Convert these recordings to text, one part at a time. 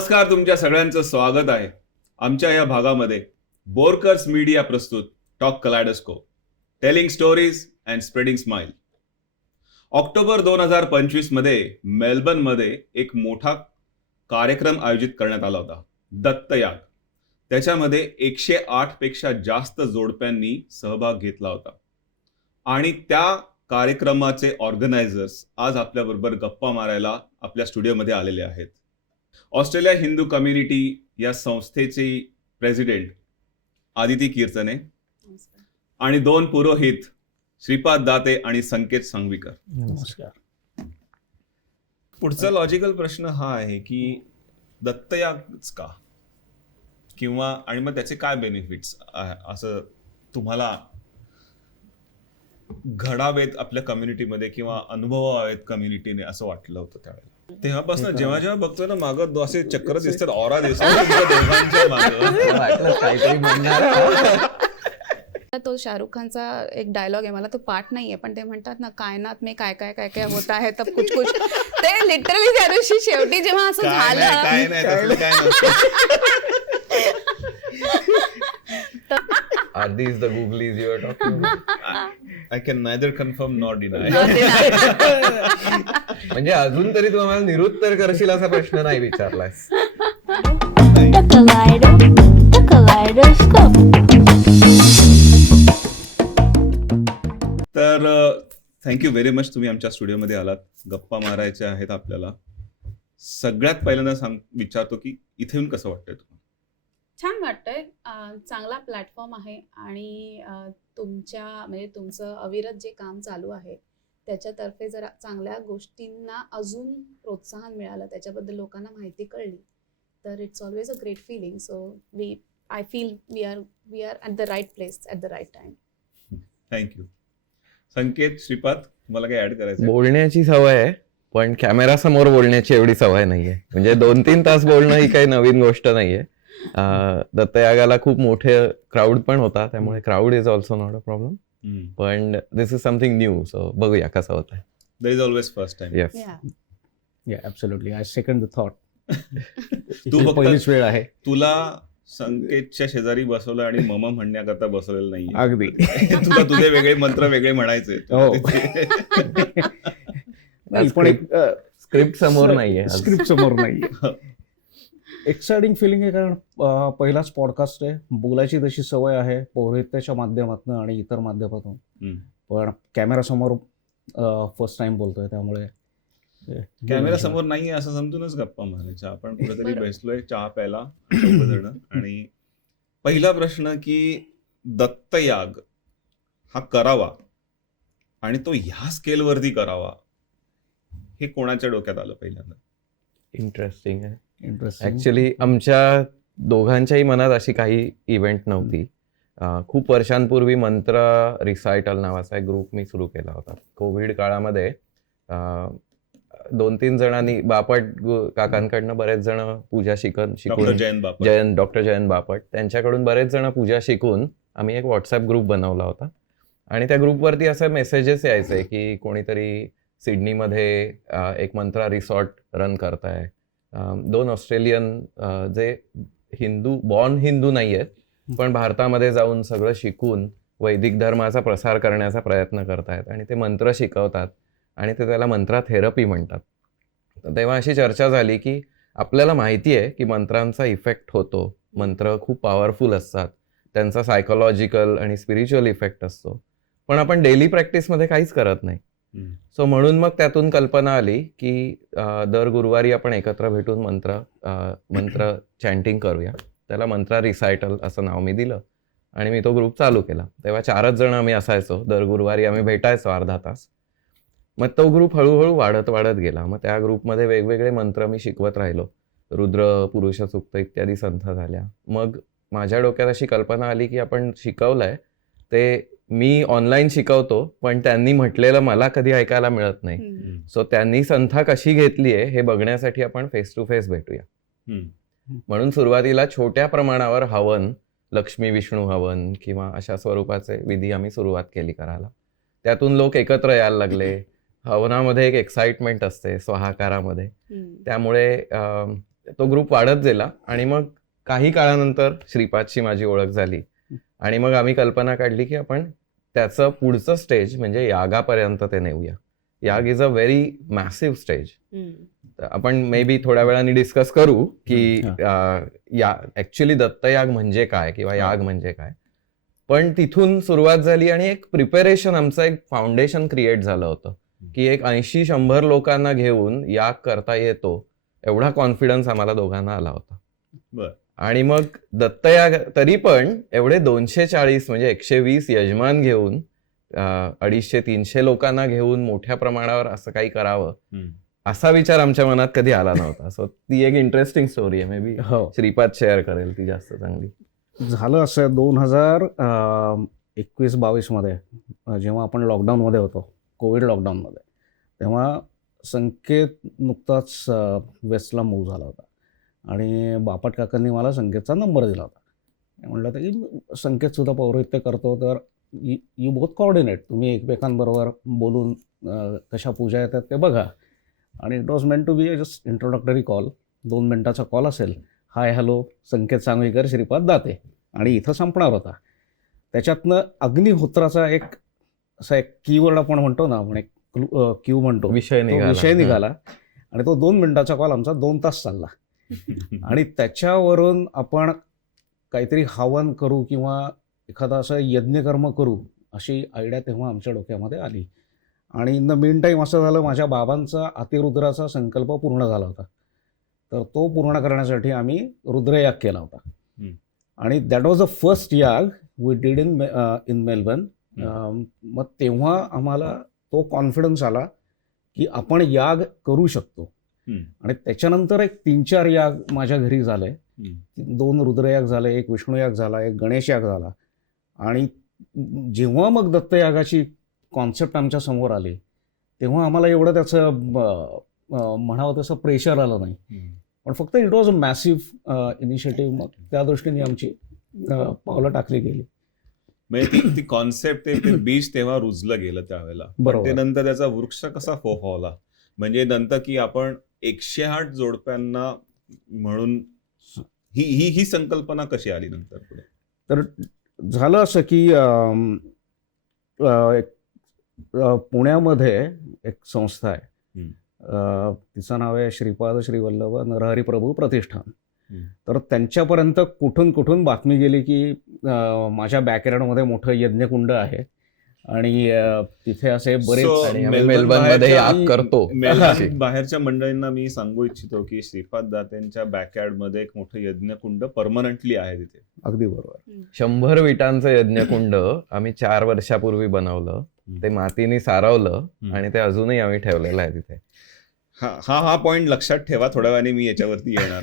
नमस्कार, तुमच्या सगळ्यांचं स्वागत आहे आमच्या या भागामध्ये. बोरकर्स मीडिया प्रस्तुत talk kaleidoscope, telling stories and spreading smile. October 2025 मध्ये मेलबर्नमध्ये एक मोठा कार्यक्रम आयोजित करण्यात आला होता, दत्तयाग. त्याच्यामध्ये 108 पेक्षा जास्त जोडप्यांनी सहभाग घेतला होता आणि त्या कार्यक्रमाचे ऑर्गनायझर्स आज आपल्याबरोबर गप्पा मारायला आपल्या स्टुडिओमध्ये आलेले आहेत. ऑस्ट्रेलिया हिंदू कम्युनिटी या संस्थेचे प्रेसिडेंट आदिती कीर्तने आणि 2 पुरोहित श्रीपाद दाते आणि संकेत सांगवीकर. नमस्कार. पुढचा लॉजिकल प्रश्न हा आहे की दत्तयागच का, किंवा आणि मग त्याचे काय बेनिफिट्स असं तुम्हाला घडावेत आपल्या कम्युनिटीमध्ये किंवा अनुभवावेत कम्युनिटीने असं वाटलं होतं त्यावेळेला? तेव्हापासून जेव्हा जेव्हा बघतोय ना मागं असे चक्र दिसतात, ऑरा दिसतात दोघांच्या मागं. काहीतरी म्हणणार. तो शाहरुख खानचा एक डायलॉग आहे, मला तो पाठ नाहीये, पण ते म्हणतात ना, कायनात में काय काय काय काय होता है तब कुछ कुछ. ते लिटरली त्या दिवशी शेवटी जेव्हा असं झालं, काय नाही तसलं काय नसतं. Are these the googlies you are talking about? I can neither confirm nor deny. म्हणजे अजून तरी तू आम्हाला निरुत्तर करशील असा प्रश्न नाही विचारलास. तर थँक्यू व्हेरी मच, तुम्ही आमच्या स्टुडिओमध्ये आलात. गप्पा मारायच्या आहेत आपल्याला. सगळ्यात पहिल्यांदा विचारतो की इथे येऊन कसं वाटतंय तुम्हाला? छान वाटतंय. चांगला प्लॅटफॉर्म आहे आणि तुमचं अविरत जे काम चालू आहे त्याच्यातर्फे जर चांगल्या गोष्टींना अजून प्रोत्साहन मिळालं, त्याच्याबद्दल लोकांना माहिती कळली, तर it's always a great feeling. So I feel we are at the right place at the right time. Thank you. Sanket, Shripad, तुम्हाला काही ऍड करायचं? बोलण्याची सवय आहे, पण कॅमेरा समोर बोलण्याची एवढी सवय नाहीये. म्हणजे 2-3 तास बोलणं ही काही नवीन गोष्ट नाहीये. दत्तयागाला खूप मोठे क्राऊड पण होता, त्यामुळे crowd is also not a problem. पण this is something new, so बघूया कसं होत आहे. There is always first time. Yes. Yeah, absolutely. I second the thought. तू ही फक्त पहिलीच वेळ आहे. तुला संकेतच्या शेजारी बसवलं आणि मम म्हणण्याकरता बसवलेलं नाहीये. अगदी. तुला तुझे वेगळे मंत्र वेगळे म्हणायचे. हो. नाही, पण एक स्क्रिप्ट समोर नाहीये. स्क्रिप्ट समोर नाहीये. एक्साइटिंग फिलिंग आहे, कारण पहिलाच पॉडकास्ट आहे. बोलायची तशी सवय आहे पौरोहित्याच्या माध्यमातून आणि इतर माध्यमातून, पण कॅमेरा समोर फर्स्ट टाइम बोलतोय, त्यामुळे कॅमेरा समोर नाहीये असं समजूनच गप्पा मारायच्या. आपण कुठेतरी बसलोय चहा प्यायला जण. आणि पहिला प्रश्न की दत्तयाग हा करावा आणि तो ह्या स्केलवरती करावा, हे कोणाच्या डोक्यात आलं पहिल्यांदा? इंटरेस्टिंग आहे. इंटरेस्टिंग. ऍक्च्युली आमच्या दोघांच्याही मनात अशी काही इव्हेंट नव्हती. खूप वर्षांपूर्वी मंत्र रिसायटल नावाचा एक ग्रुप मी सुरू केला होता. कोविड काळामध्ये 2-3 जणांनी, बापट काकांकडनं बरेच जण पूजा शिकून डॉक्टर जयंत बापट त्यांच्याकडून बरेच जण पूजा शिकून आम्ही एक व्हॉट्सअप ग्रुप बनवला होता. आणि त्या ग्रुपवरती असे मेसेजेस यायचे की कोणीतरी सिडनीमध्ये एक मंत्रा रिसॉर्ट रन करताय. 2 ऑस्ट्रेलियन जे बॉर्न हिंदू नाही आहेत, पण भारतामध्ये जाऊन सगळं शिकून वैदिक धर्माचा प्रसार करण्याचा प्रयत्न करतायत आणि ते मंत्र शिकवतात आणि ते त्याला मंत्रा थेरपी म्हणतात. तर तेव्हा अशी चर्चा झाली की आपल्याला माहिती आहे की मंत्रांचा इफेक्ट होतो, मंत्र खूप पॉवरफुल असतात, त्यांचा सायकोलॉजिकल आणि स्पिरिच्युअल इफेक्ट असतो, पण आपण डेली प्रॅक्टिसमध्ये काहीच करत नाही. सो म्हणून मग त्यातून कल्पना आली की दर गुरुवारी आपण एकत्र भेटून मंत्र चॅन्टिंग करूया. त्याला मंत्रा रिसायटल असं नाव मी दिलं आणि मी तो ग्रुप चालू केला. तेव्हा 4च जण आम्ही असायचो. दर गुरुवारी आम्ही भेटायचो अर्धा तास. मग तो ग्रुप हळूहळू वाढत गेला. मग त्या ग्रुपमध्ये वेगवेगळे मंत्र मी शिकवत राहिलो. रुद्र, पुरुष सूक्त इत्यादी संथा झाल्या. मग माझ्या डोक्यात अशी कल्पना आली की आपण शिकवलंय ते मी ऑनलाईन शिकवतो, पण त्यांनी म्हटलेलं मला कधी ऐकायला मिळत नाही. सो त्यांनी संथा कशी घेतली आहे हे बघण्यासाठी आपण फेस टू फेस भेटूया. म्हणून सुरुवातीला छोट्या प्रमाणावर हवन, लक्ष्मी विष्णू हवन किंवा अशा स्वरूपाचे विधी आम्ही सुरुवात केली करायला. त्यातून लोक एकत्र यायला लागले. हवनामध्ये एक एक्साइटमेंट असते स्वाहाकारामध्ये, त्यामुळे तो ग्रुप वाढत गेला आणि मग काही काळानंतर श्रीपादशी माझी ओळख झाली आणि मग आम्ही कल्पना काढली की आपण त्याचं पुढचं स्टेज म्हणजे यागापर्यंत ते नेऊया. याग is a very massive stage. आपण मे बी थोड्या वेळाने डिस्कस करू की या ऍक्च्युली दत्तयाग म्हणजे काय किंवा याग म्हणजे काय. पण तिथून सुरुवात झाली आणि एक प्रिपेरेशन, आमचं एक फाउंडेशन क्रिएट झालं होतं की एक 80-100 लोकांना घेऊन याग करता येतो एवढा कॉन्फिडन्स आम्हाला दोघांना आला होता. आणि मग दत्तयाग तरी पण एवढे 240 म्हणजे 120 यजमान घेऊन 250-300 लोकांना घेऊन मोठ्या प्रमाणावर असं काही करावं असा विचार आमच्या मनात कधी आला नव्हता. सो ती एक इंटरेस्टिंग स्टोरी आहे. मे बी श्रीपाद शेअर करेल ती जास्त चांगली. झालं असं 2021-22 मध्ये जेव्हा आपण लॉकडाऊनमध्ये होतो, कोविड लॉकडाऊनमध्ये, तेव्हा संकेत नुकताच वेस्टला मूव्ह झाला होता आणि बापट काकांनी मला संकेतचा नंबर दिला होता. म्हटलं होतं की संकेतसुद्धा पौरोहित्य करतो, तर यू बोथ कोऑर्डिनेट, तुम्ही एकमेकांबरोबर बोलून कशा पूजा येतात ते बघा. आणि it was meant to be just introductory call, 2 मिनिटाचा कॉल असेल, हाय हॅलो संकेत सांगवीकर श्रीपाद दाते, आणि इथं संपणार होता. त्याच्यातनं अग्निहोत्राचा एक असा एक कीवर्ड आपण म्हणतो ना, आपण एक क्यू म्हणतो, विषय निघाला आणि तो 2 मिनिटाचा कॉल आमचा 2 तास चालला. आणि त्याच्यावरून आपण काहीतरी हवन करू किंवा एखादा असं यज्ञकर्म करू अशी आयडिया तेव्हा आमच्या डोक्यामध्ये आली. आणि इन द मेन टाईम असं झालं, माझ्या बाबांचा अतिरुद्राचा संकल्प पूर्ण झाला होता, तर तो पूर्ण करण्यासाठी आम्ही रुद्रयाग केला होता. आणि दॅट वॉज द फर्स्ट याग वी डिड इन मेलबर्न. मग तेव्हा आम्हाला तो कॉन्फिडन्स आला की आपण याग करू शकतो. आणि त्याच्यानंतर एक 3-4 याग माझ्या घरी झाले. 2 रुद्रयाग झाले, 1 विष्णुयाग झाला, 1 गणेश याग झाला. आणि जेव्हा मग दत्तयागाची कॉन्सेप्ट आमच्या समोर आली तेव्हा आम्हाला एवढं त्याचं म्हणावं तसं प्रेशर आलं नाही, पण फक्त it was a massive initiative. मग त्या दृष्टीने आमची पावलं टाकली गेली. म्हणजे ती कॉन्सेप्ट, ते बीज तेव्हा रुजलं गेलं त्यावेळेला. बरोबर. ते नंतर त्याचा वृक्ष कसा फोफावला, म्हणजे नंतर की आपण 108 जोडप्यांना म्हणून ही संकल्पना कशी आली नंतर पुढे? तर झालं असं की पुण्यामध्ये एक संस्था आहे, तिचं नाव आहे श्रीपाद श्रीवल्लभ नरहरी प्रभू प्रतिष्ठान. तर त्यांच्यापर्यंत कुठून बातमी गेली की माझ्या बॅकयार्डमध्ये मोठं यज्ञकुंड आहे आणि तिथे असे बरेच मेलबर्नमध्ये याग करतो. बाहेरच्या मंडळींना मी सांगू इच्छितो की श्रीपाद दातेंच्या बॅकयार्डमध्ये एक मोठं यज्ञकुंड परमनंटली आहे तिथे. अगदी बरोबर. 100 विटांचं यज्ञकुंड आम्ही 4 वर्षापूर्वी बनवलं, ते मातीने सारवलं आणि ते अजूनही आम्ही ठेवलेलं आहे तिथे. हा पॉइंट लक्षात ठेवा, थोड्या वेळाने मी याच्यावरती येणार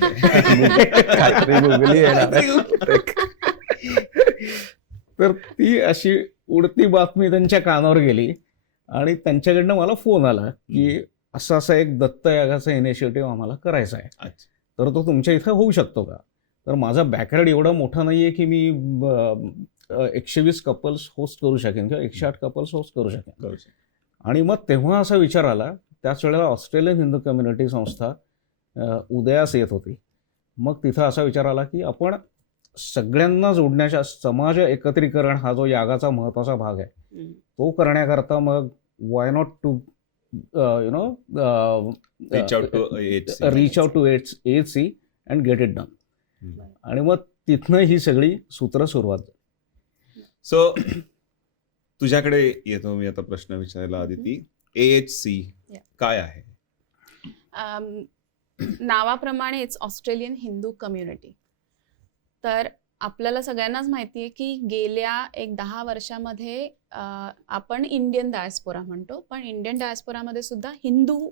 तर ती अशी उडती बातमी त्यांच्या कानावर गेली आणि त्यांच्याकडनं मला फोन आला की असं एक दत्तयागाचा इनिशिएटिव्ह आम्हाला करायचा आहे, तर तो तुमच्या इथं होऊ शकतो का? तर माझा बॅकयार्ड एवढा मोठा नाहीये की मी 120 कपल्स होस्ट करू शकेन किंवा 108 कपल्स होस्ट करू शकेन. आणि मग तेव्हा असा विचार आला, त्याच वेळेला ऑस्ट्रेलियन हिंदू कम्युनिटी संस्था उदयास येत होती. मग तिथं असा विचार आला की आपण सगळ्यांना जोडण्याच्या, समाज एकत्रीकरण हा जो यागाचा महत्वाचा भाग आहे तो करण्याकरता मग why not to reach out to AHC and get it done. आणि मग तिथनं ही सगळी सूत्र सुरुवात झाली. सो तुझ्याकडे येतो मी आता प्रश्न विचारायला. आदिती, AHC काय आहे? नावाप्रमाणेच ऑस्ट्रेलियन हिंदू कम्युनिटी. तर आपल्याला सगळ्यांनाच माहिती आहे की गेल्या 10 वर्षामध्ये आपण इंडियन डायस्पोरा म्हणतो, पण इंडियन डायस्पोरामध्ये सुद्धा हिंदू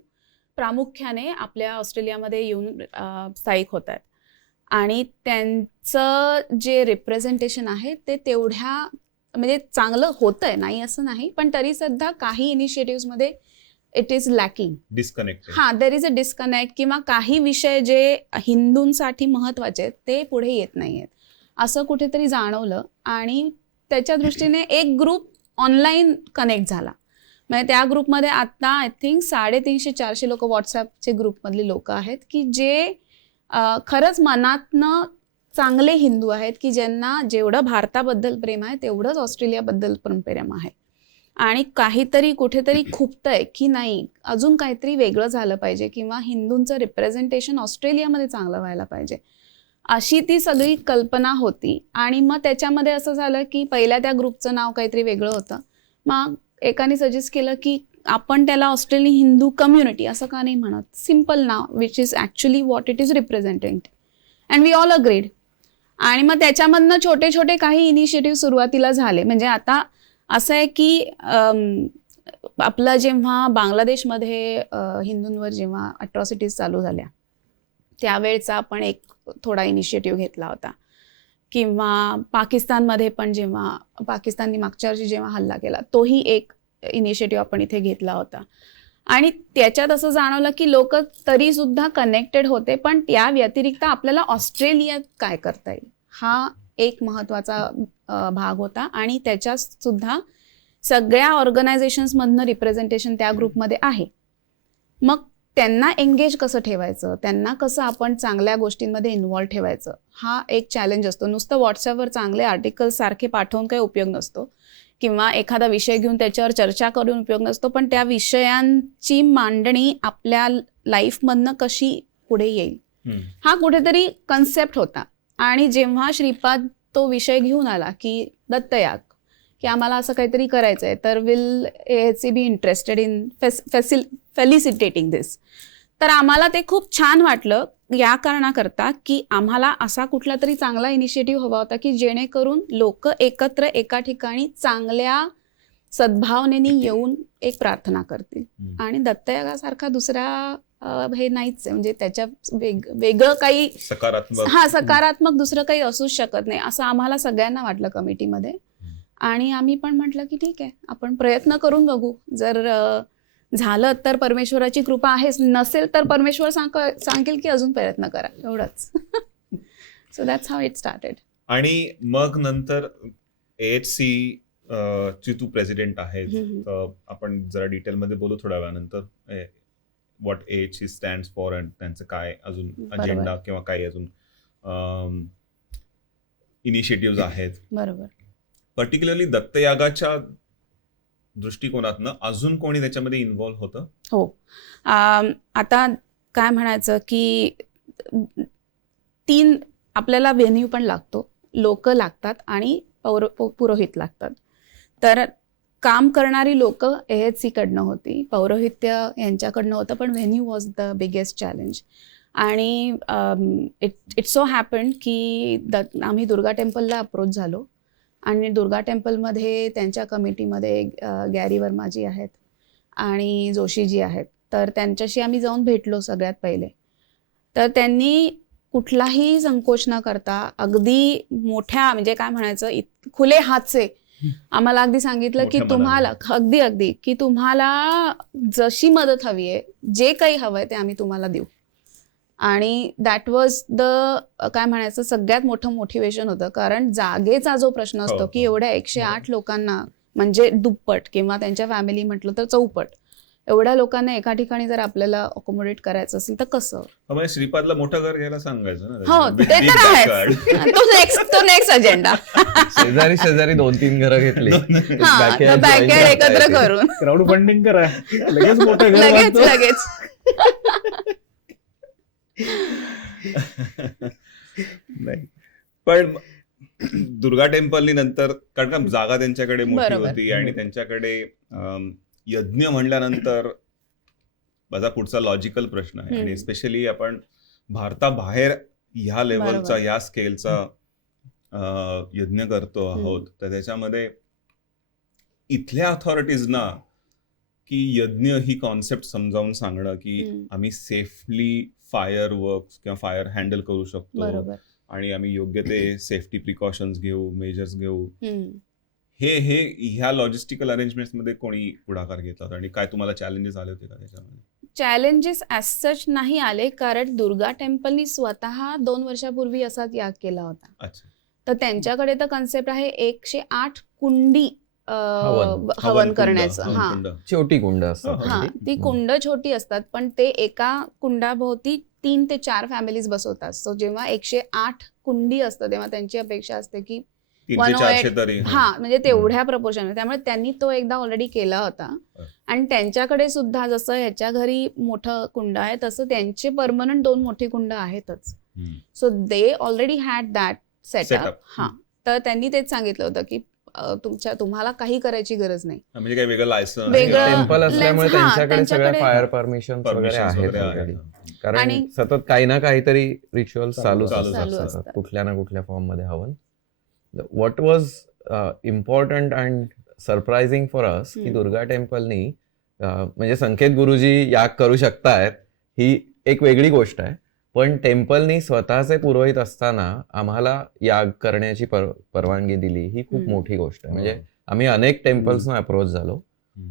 प्रामुख्याने आपल्या ऑस्ट्रेलियामध्ये येऊन स्थायिक होत आहेत. आणि त्यांचं जे रिप्रेझेंटेशन आहे ते तेवढ्या म्हणजे चांगलं होतंय, नाही असं नाही, पण तरी सुद्धा काही इनिशिएटिव्हमध्ये it is lacking, disconnect. There is a disconnect, किंवा काही विषय जे हिंदूंसाठी महत्वाचे आहेत ते पुढे येत नाहीयेत असं कुठेतरी जाणवलं. आणि त्याच्या दृष्टीने एक ग्रुप ऑनलाईन कनेक्ट झाला. म्हणजे त्या ग्रुपमध्ये आता आय थिंक 350-400 लोक व्हॉट्सॲपचे ग्रुपमधले लोक आहेत की जे खरंच मनातनं चांगले हिंदू आहेत की ज्यांना जेवढं भारताबद्दल प्रेम आहे तेवढंच ऑस्ट्रेलियाबद्दल पण प्रेम आहे आणि काहीतरी कुठेतरी खुपतंय की नाही अजून काहीतरी वेगळं झालं पाहिजे किंवा हिंदूंचं रिप्रेझेंटेशन ऑस्ट्रेलियामध्ये चांगलं व्हायला पाहिजे, अशी ती सगळी कल्पना होती. आणि मग त्याच्यामध्ये असं झालं की पहिल्या त्या ग्रुपचं नाव काहीतरी वेगळं होतं. मग एकाने सजेस्ट केलं की आपण त्याला ऑस्ट्रेलियन हिंदू कम्युनिटी असं का नाही म्हणत, सिम्पल नाव which is actually what it is representing, and we all agreed. आणि मग त्याच्यामधनं छोटे छोटे काही इनिशिएटिव्ह सुरुवातीला झाले. म्हणजे आता असं आहे की आपला जेव्हा बांगलादेशमध्ये हिंदूंवर जेव्हा अट्रॉसिटीज चालू झाल्या त्यावेळचा आपण एक थोडा इनिशिएटिव्ह घेतला होता, किंवा पाकिस्तानमध्ये पण जेव्हा पाकिस्ताननी मागच्या वर्षी जेव्हा हल्ला केला तोही एक इनिशिएटिव्ह आपण इथे घेतला होता. आणि त्याच्यात असं जाणवलं की लोक तरी सुद्धा कनेक्टेड होते, पण त्या व्यतिरिक्त आपल्याला ऑस्ट्रेलियात काय करता येईल हा एक महत्त्वाचा भाग होता. आणि त्याच्यात सुद्धा सगळ्या ऑर्गनायझेशन्समधनं रिप्रेझेंटेशन त्या ग्रुपमध्ये आहे. मग त्यांना एंगेज कसं ठेवायचं, त्यांना कसं आपण चांगल्या गोष्टींमध्ये इन्व्हॉल्व ठेवायचं, हा एक चॅलेंज असतो. नुसतं व्हॉट्सअपवर चांगले आर्टिकल्स सारखे पाठवून काही उपयोग नसतो, किंवा एखादा विषय घेऊन त्याच्यावर चर्चा करून उपयोग नसतो, पण त्या विषयांची मांडणी आपल्या लाईफमधनं कशी पुढे येईल हा कुठेतरी कन्सेप्ट होता. आणि जेव्हा श्रीपाद तो विषय घेऊन आला की दत्तयाग, की आम्हाला असं काहीतरी करायचं आहे, तर will AHC be interested in felicitating this, तर आम्हाला ते खूप छान वाटलं या कारणाकरता की आम्हाला असा कुठला तरी चांगला इनिशिएटिव्ह हवा होता की जेणेकरून लोक एकत्र एका ठिकाणी चांगल्या सद्भावनेने येऊन एक प्रार्थना करतील. आणि दत्तयागासारखा दुसरा हे नाहीच आहे, म्हणजे त्याच्या वेगळं काही सकारात्मक दुसरं काही असूच शकत नाही असं आम्हाला सगळ्यांना वाटलं कमिटीमध्ये. आणि आम्ही पण म्हटलं की ठीक आहे आपण प्रयत्न करून बघू, जर झालं तर परमेश्वराची कृपा आहेच, नसेल तर परमेश्वर सांगेल की अजून प्रयत्न करा, एवढंच. So that's how it started. आणि मग नंतर AHC ची तू प्रेसिडेंट आहे, आपण जरा डिटेलमध्ये बोलू थोड्या वेळानंतर what AHC stands for and त्यांचं काय अजून अजेंडा किंवा काही अजून इनिशिएटिव्ह आहेत. बरोबर. पर्टिक्युलरली दत्तयागाच्या दृष्टिकोनातनं अजून कोणी त्याच्यामध्ये इन्व्हॉल्व्ह होतं? हो, आता काय म्हणायचं की आपल्याला व्हेन्यू पण लागतो, लोक लागतात आणि पुरोहित लागतात. तर काम करणारी लोक AHC कडनं होती, पौरोहित्य यांच्याकडनं होतं, पण venue was the biggest challenge. आणि इट सो हॅपन की आम्ही दुर्गा टेम्पलला अप्रोच झालो आणि दुर्गा टेम्पलमध्ये त्यांच्या कमिटीमध्ये गॅरी वर्माजी आहेत आणि जोशीजी आहेत, तर त्यांच्याशी आम्ही जाऊन भेटलो सगळ्यात पहिले. तर त्यांनी कुठलाही संकोच न करता अगदी मोठ्या म्हणजे काय म्हणायचं खुले हातचे आम्हाला अगदी सांगितलं की तुम्हाला अगदी की तुम्हाला जशी मदत हवी आहे, जे काही हवं आहे ते आम्ही तुम्हाला देऊ. आणि दॅट वॉज द काय म्हणायचं सगळ्यात मोठं मोटिवेशन होतं, कारण जागेचा जो प्रश्न असतो की एवढ्या 108 लोकांना म्हणजे दुप्पट किंवा त्यांच्या फॅमिली म्हटलं तर चौपट एवढ्या लोकांना एका ठिकाणी जर आपल्याला अकोमोडेट करायचं असेल तर कसं. श्रीपादला मोठं घर घ्यायला सांगायचं ना. हो ते तर आहेच, तो नेक्स्ट अजेंडा. शेजारी 2-3 घरं घेतली, बॅकयार्ड एकत्र करून क्राऊड फंडिंग करा, लगेच मोठं घर लगेच. नाही पण दुर्गा टेम्पलनी नंतर, कारण का जागा त्यांच्याकडे मोठी होती आणि त्यांच्याकडे यज्ञ म्हणल्यानंतर माझा पुढचा लॉजिकल प्रश्न आहे, आणि स्पेशली आपण भारताबाहेर ह्या लेवलचा ह्या स्केलचा यज्ञ करतो आहोत, तर त्याच्यामध्ये इथल्या अथॉरिटीजना की यज्ञ ही कॉन्सेप्ट समजावून सांगणं की आम्ही सेफली फायर वर्क किंवा फायर हँडल करू शकतो आणि आम्ही योग्य ते सेफ्टी प्रिकॉशन्स घेऊ, मेजर्स घेऊ, हे ह्या लॉजिस्टिकल अरेंजमेंट्स मध्ये कोणी पुढाकार घेतला आणि काय तुम्हाला चॅलेंजेस आले होते का त्याच्यामध्ये? चॅलेंजेस ॲज सच नाही आले, कारण दुर्गा टेम्पलनी स्वतः 2 वर्षापूर्वी असाच याग केला होता. अच्छा. तर त्यांच्याकडे तर कन्सेप्ट आहे 108 कुंडी हवन करण्याचं. छोटी कुंड असतात, ती कुंड छोटी असतात, पण ते एका कुंडाभोवती 3 ते 4 फॅमिलीज बसवतात. सो जेव्हा 108 कुंडी असतं तेव्हा त्यांची अपेक्षा असते की 300-400 तरी. हा म्हणजे तेवढ्या प्रपोर्शन. त्यामुळे त्यांनी तो एकदा ऑलरेडी केला होता. आणि त्यांच्याकडे सुद्धा जसं ह्याच्या घरी मोठं कुंड आहे तसं त्यांचे परमनंट 2 मोठी कुंड आहेतच. So they already had that setup. हा तर त्यांनी तेच सांगितलं होतं की तुम्हाला काही करायची गरज नाही. म्हणजे काही वेगळं लायसन टेम्पल असल्यामुळे हा, त्यांच्याकडे सगळ्या त्यांच्याकडे फायर परमिशन वगैरे आहेत ऑलरेडी. कारण आणि- सतत काही ना काहीतरी रिच्युअल्स चालूच चालू असतात असतात. कुठल्या ना कुठल्या फॉर्म मध्ये हवन. What was important and surprising for us की दुर्गा टेम्पलनी म्हणजे संकेत गुरुजी याग करू शकतायत ही एक वेगळी गोष्ट आहे, पण टेम्पलनी स्वतःचे पुरोहित असताना आम्हाला याग करण्याची परवानगी दिली ही खूप मोठी गोष्ट आहे. म्हणजे आम्ही अनेक टेम्पल्सना अप्रोच झालो,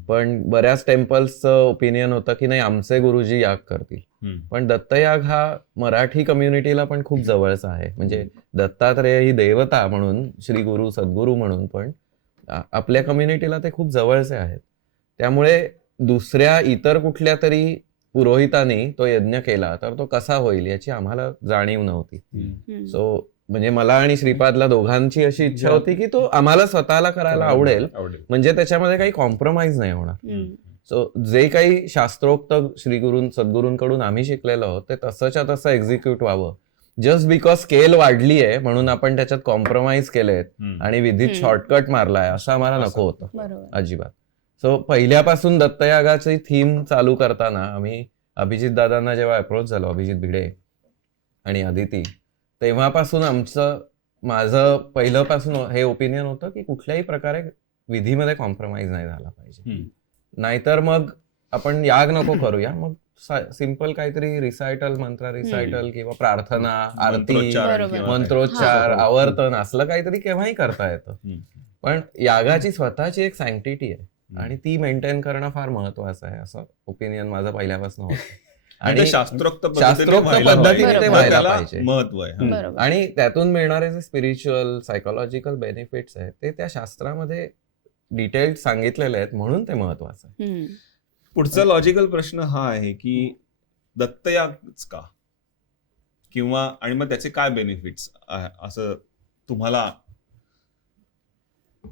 पण बऱ्याच टेम्पल्सचं ओपिनियन होतं की नाही आमचे गुरुजी याग करतील. पण दत्तयाग हा मराठी कम्युनिटीला पण खूप जवळचा आहे. म्हणजे दत्तात्रेय ही देवता म्हणून, श्री गुरु सद्गुरू म्हणून, पण आपल्या कम्युनिटीला ते खूप जवळचे आहेत. त्यामुळे दुसऱ्या इतर कुठल्या तरी पुरोहितांनी तो यज्ञ केला तर तो कसा होईल याची आम्हाला जाणीव नव्हती. सो म्हणजे मला आणि श्रीपादला दोघांची अशी इच्छा होती की तो आम्हाला स्वतःला करायला आवडेल, म्हणजे त्याच्यामध्ये काही कॉम्प्रोमाइज नाही होणार. सो जे काही शास्त्रोक्त सद्गुरूंकडून आम्ही शिकलेलो आहोत ते तसंच्या तसं एक्झिक्यूट व्हावं. जस्ट बिकॉज स्केल वाढली आहे म्हणून आपण त्याच्यात कॉम्प्रोमाइज केलेत आणि विधीत शॉर्टकट मारलाय असं आम्हाला नको होतं अजिबात. सो पहिल्यापासून दत्तयागाची थीम चालू करताना आम्ही अभिजित दादांना जेव्हा अप्रोच झालो, अभिजित भिडे आणि अदिती, तेव्हापासून माझं पहिल्यापासून हे ओपिनियन होतं की कुठल्याही प्रकारे विधीमध्ये कॉम्प्रोमाइज नाही झाला पाहिजे. नाहीतर मग आपण याग नको करूया, मग सिंपल काहीतरी रिसायटल, मंत्र रिसायटल किंवा प्रार्थना, आरती, मंत्रोच्चार, आवर्तन असलं काहीतरी केव्हाही करता येतं. पण यागाची स्वतःची एक सँक्टिटी आहे आणि ती मेंटेन करणं फार महत्वाचं आहे असं ओपिनियन माझं पहिल्यापासून होतं. आणि शास्त्रोक्त पद्धतीने ते व्हायला पाहिजे, महत्व आहे. आणि त्यातून मिळणारे जे स्पिरिच्युअल सायकोलॉजिकल बेनिफिट्स आहेत ते त्या शास्त्रामध्ये डिटेल्ड सांगितलेले आहेत म्हणून ते महत्वाचं आहे. पुढचा लॉजिकल प्रश्न हा आहे की दत्तयागच का, किंवा आणि मग त्याचे काय बेनिफिट्स असं तुम्हाला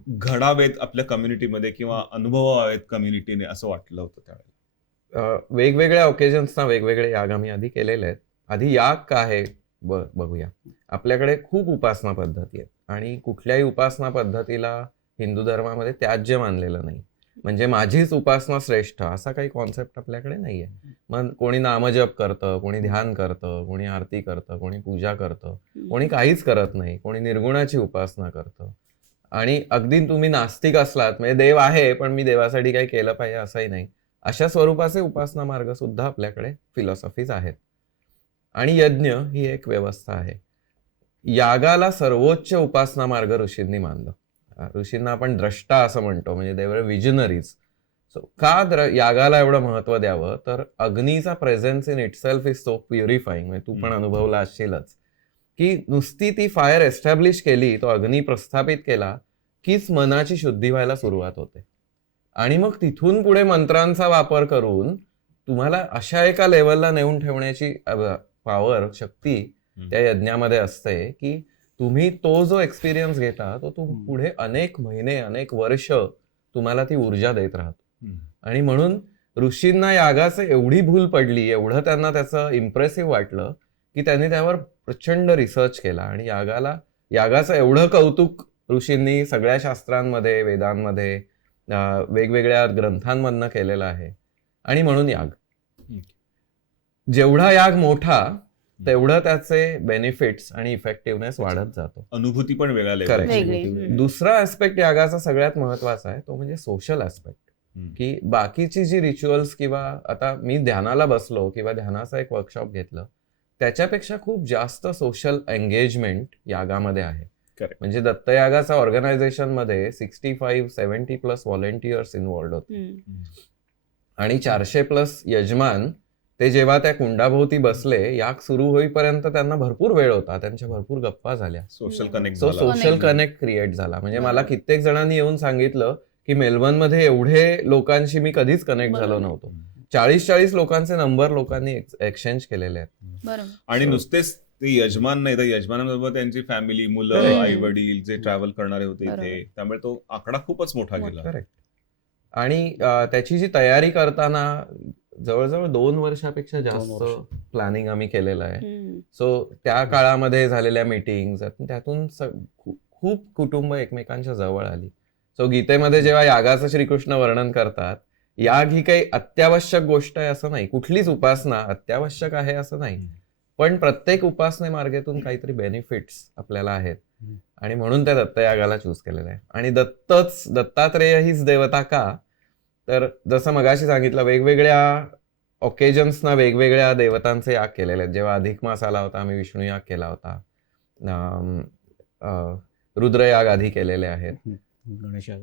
घडावेत आपल्या कम्युनिटीमध्ये किंवा अनुभवावेत कम्युनिटीने असं वाटलं होतं त्यावेळेला? वेगवेगळ्या ओकेजन्सना वेगवेगळे याग आम्ही आधी केलेले आहेत. आधी याग का आहे बघूया. आपल्याकडे खूप उपासना पद्धती आहेत आणि कुठल्याही उपासना पद्धतीला हिंदू धर्मामध्ये त्याज्य मानलेलं नाही. म्हणजे माझीच उपासना श्रेष्ठ असा काही कॉन्सेप्ट आपल्याकडे नाहीये. मग कोणी नामजप करतं, कोणी ध्यान करतं, कोणी आरती करतं, कोणी पूजा करतं, कोणी काहीच करत नाही, कोणी निर्गुणाची उपासना करतं. आणि अगदी तुम्ही नास्तिक असलात म्हणजे देव आहे पण मी देवासाठी काही केलं पाहिजे असंही नाही, अशा स्वरूपाचे उपासना मार्ग सुद्धा आपल्याकडे फिलॉसॉफीज आहेत. आणि यज्ञ ही एक व्यवस्था आहे. यागाला सर्वोच्च उपासना मार्ग ऋषींनी मानलं. ऋषींना आपण द्रष्टा असं म्हणतो, म्हणजे देवर विजनरीज. सो का यागाला एवढं महत्व द्यावं, तर अग्नीचा presence in itself is so purifying. म्हणजे तू पण अनुभवला असशीलच की नुसती ती फायर एस्टॅब्लिश केली, तो अग्नी प्रस्थापित केला कीच मनाची शुद्धी व्हायला सुरुवात होते. आणि मग तिथून पुढे मंत्रांचा वापर करून तुम्हाला अशा एका लेवलला नेऊन ठेवण्याची पॉवर, शक्ती त्या यज्ञामध्ये असते की तुम्ही तो जो एक्सपिरियन्स घेता तो पुढे अनेक महिने, अनेक वर्ष तुम्हाला ती ऊर्जा देत राहतो. आणि म्हणून ऋषींना यागाचं एवढी भूल पडली, एवढं त्यांना त्याचं इम्प्रेसिव्ह वाटलं की त्यांनी त्यावर प्रचंड रिसर्च केला आणि यागाचं एवढं कौतुक ऋषींनी सगळ्या शास्त्रांमध्ये, वेदांमध्ये, वेगवेगळ्या ग्रंथांमधनं केलेलं आहे. आणि म्हणून याग, जेवढा याग मोठा तेवढं त्याचे बेनिफिट्स आणि इफेक्टिव्हनेस वाढत जातो. अनुभूती पण वेगळी. दुसरा ऍस्पेक्ट यागाचा सगळ्यात महत्वाचा आहे तो म्हणजे सोशल ऍस्पेक्ट. की बाकीची जी रिच्युअल्स, किंवा आता मी ध्यानाला बसलो किंवा ध्यानाचं एक वर्कशॉप घेतलं, त्याच्यापेक्षा खूप जास्त सोशल एंगेजमेंट यागामध्ये आहे. म्हणजे दत्तयागाचा ऑर्गनायझेशन मध्ये 65-70+ व्हॉलेंटियर्स इन्व्हॉल्ड होते आणि 400+ यजमान. ते जेव्हा त्या कुंडाभोवती बसले, याग सुरू होईपर्यंत त्यांना भरपूर वेळ होता, त्यांच्या भरपूर गप्पा झाल्या, सोशल कनेक्ट क्रिएट झाला. म्हणजे मला कित्येक जणांनी येऊन सांगितलं की मेलबर्नमध्ये एवढे लोकांशी मी कधीच कनेक्ट झालो नव्हतो. 40 लोकांचे नंबर लोकांनी एक्सचेंज केलेले आहेत. बरोबर. आणि हो. नुसतेच ते यजमान नाही तर यजमानाबरोबर त्यांची फॅमिली, मुलं, हम्म. आई वडील जे ट्रॅव्हल करणारे होते इथे, बरोबर. त्यामुळे तो आकडा खूपच मोठा मोठा. गेला. करेक्ट. आणि त्याची जी तयारी करताना जवळजवळ 2 वर्षापेक्षा 2 जास्त वर्ष. प्लॅनिंग आम्ही केलेलं आहे. हम्म. सो त्या काळामध्ये झालेल्या मीटिंग त्यातून खूप कुटुंब एकमेकांच्या जवळ आली. सो गीतेमध्ये जेव्हा यागाचं श्रीकृष्ण वर्णन करतात, याग ही काही अत्यावश्यक गोष्ट आहे असं नाही, कुठलीच उपासना अत्यावश्यक आहे असं नाही, पण प्रत्येक उपासने मार्गेतून काहीतरी बेनिफिट्स आपल्याला आहेत आणि म्हणून त्या दत्तयागाला चूज केलेलं आहे. आणि दत्तात्रेय हीच देवता का, तर जसं मगाशी सांगितलं, वेगवेगळ्या ओकेजन्सना वेगवेगळ्या देवतांचे याग केलेले आहेत. जेव्हा अधिक मास आला होता आम्ही विष्णू याग केला होता, रुद्रयाग आधी केलेले आहेत, गणेश याग.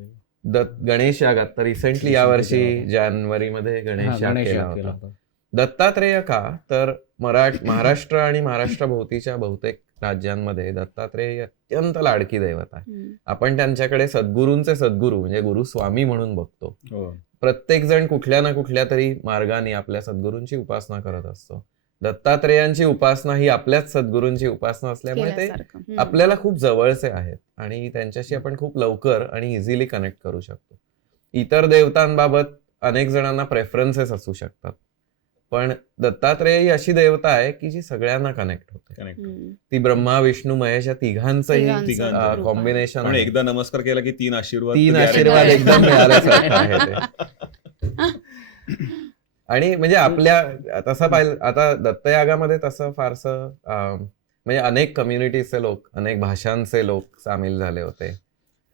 गणेश यागात तर रिसेंटली यावर्षी जानेवारीमध्ये गणेश याग केला होता. दत्तात्रेय का, तर महाराष्ट्र आणि महाराष्ट्राभोवतीच्या बहुतेक राज्यांमध्ये दत्तात्रेय ही अत्यंत लाडकी देवता आहे. हम्म. आपण त्यांच्याकडे सद्गुरूंचे सद्गुरू म्हणजे गुरुस्वामी म्हणून बघतो. हो. प्रत्येक जण कुठल्या ना कुठल्या तरी मार्गाने आपल्या सद्गुरूंची उपासना करत असतो. दत्तात्रेयांची उपासना ही आपल्याच सद्गुरूंची उपासना असल्यामुळे ते केल्यासारखं. हम्म. आपल्याला खूप जवळचे आहेत आणि त्यांच्याशी आपण खूप लवकर आणि इझिली कनेक्ट करू शकतो. इतर देवतांबाबत अनेक जणांना प्रेफरन्सेस असू शकतात, पण दत्तात्रेय ही अशी देवता आहे की जी सगळ्यांना कनेक्ट होते. कनेक्ट. हम्म. ती ब्रह्मा विष्णू महेश या तिघांचंही तिघांचं रूप आहे. कॉम्बिनेशन पण आहे. एकदा नमस्कार केला की 3 आशीर्वाद. 3 तर आशीर्वाद guarantee. एकदम मिळाल्यासारखं आहे ते. आणि म्हणजे आपल्या तसं पाहिलं आता दत्तयागामध्ये तसं फारसं म्हणजे अनेक कम्युनिटीचे लोक, अनेक भाषांचे लोक सामील झाले होते.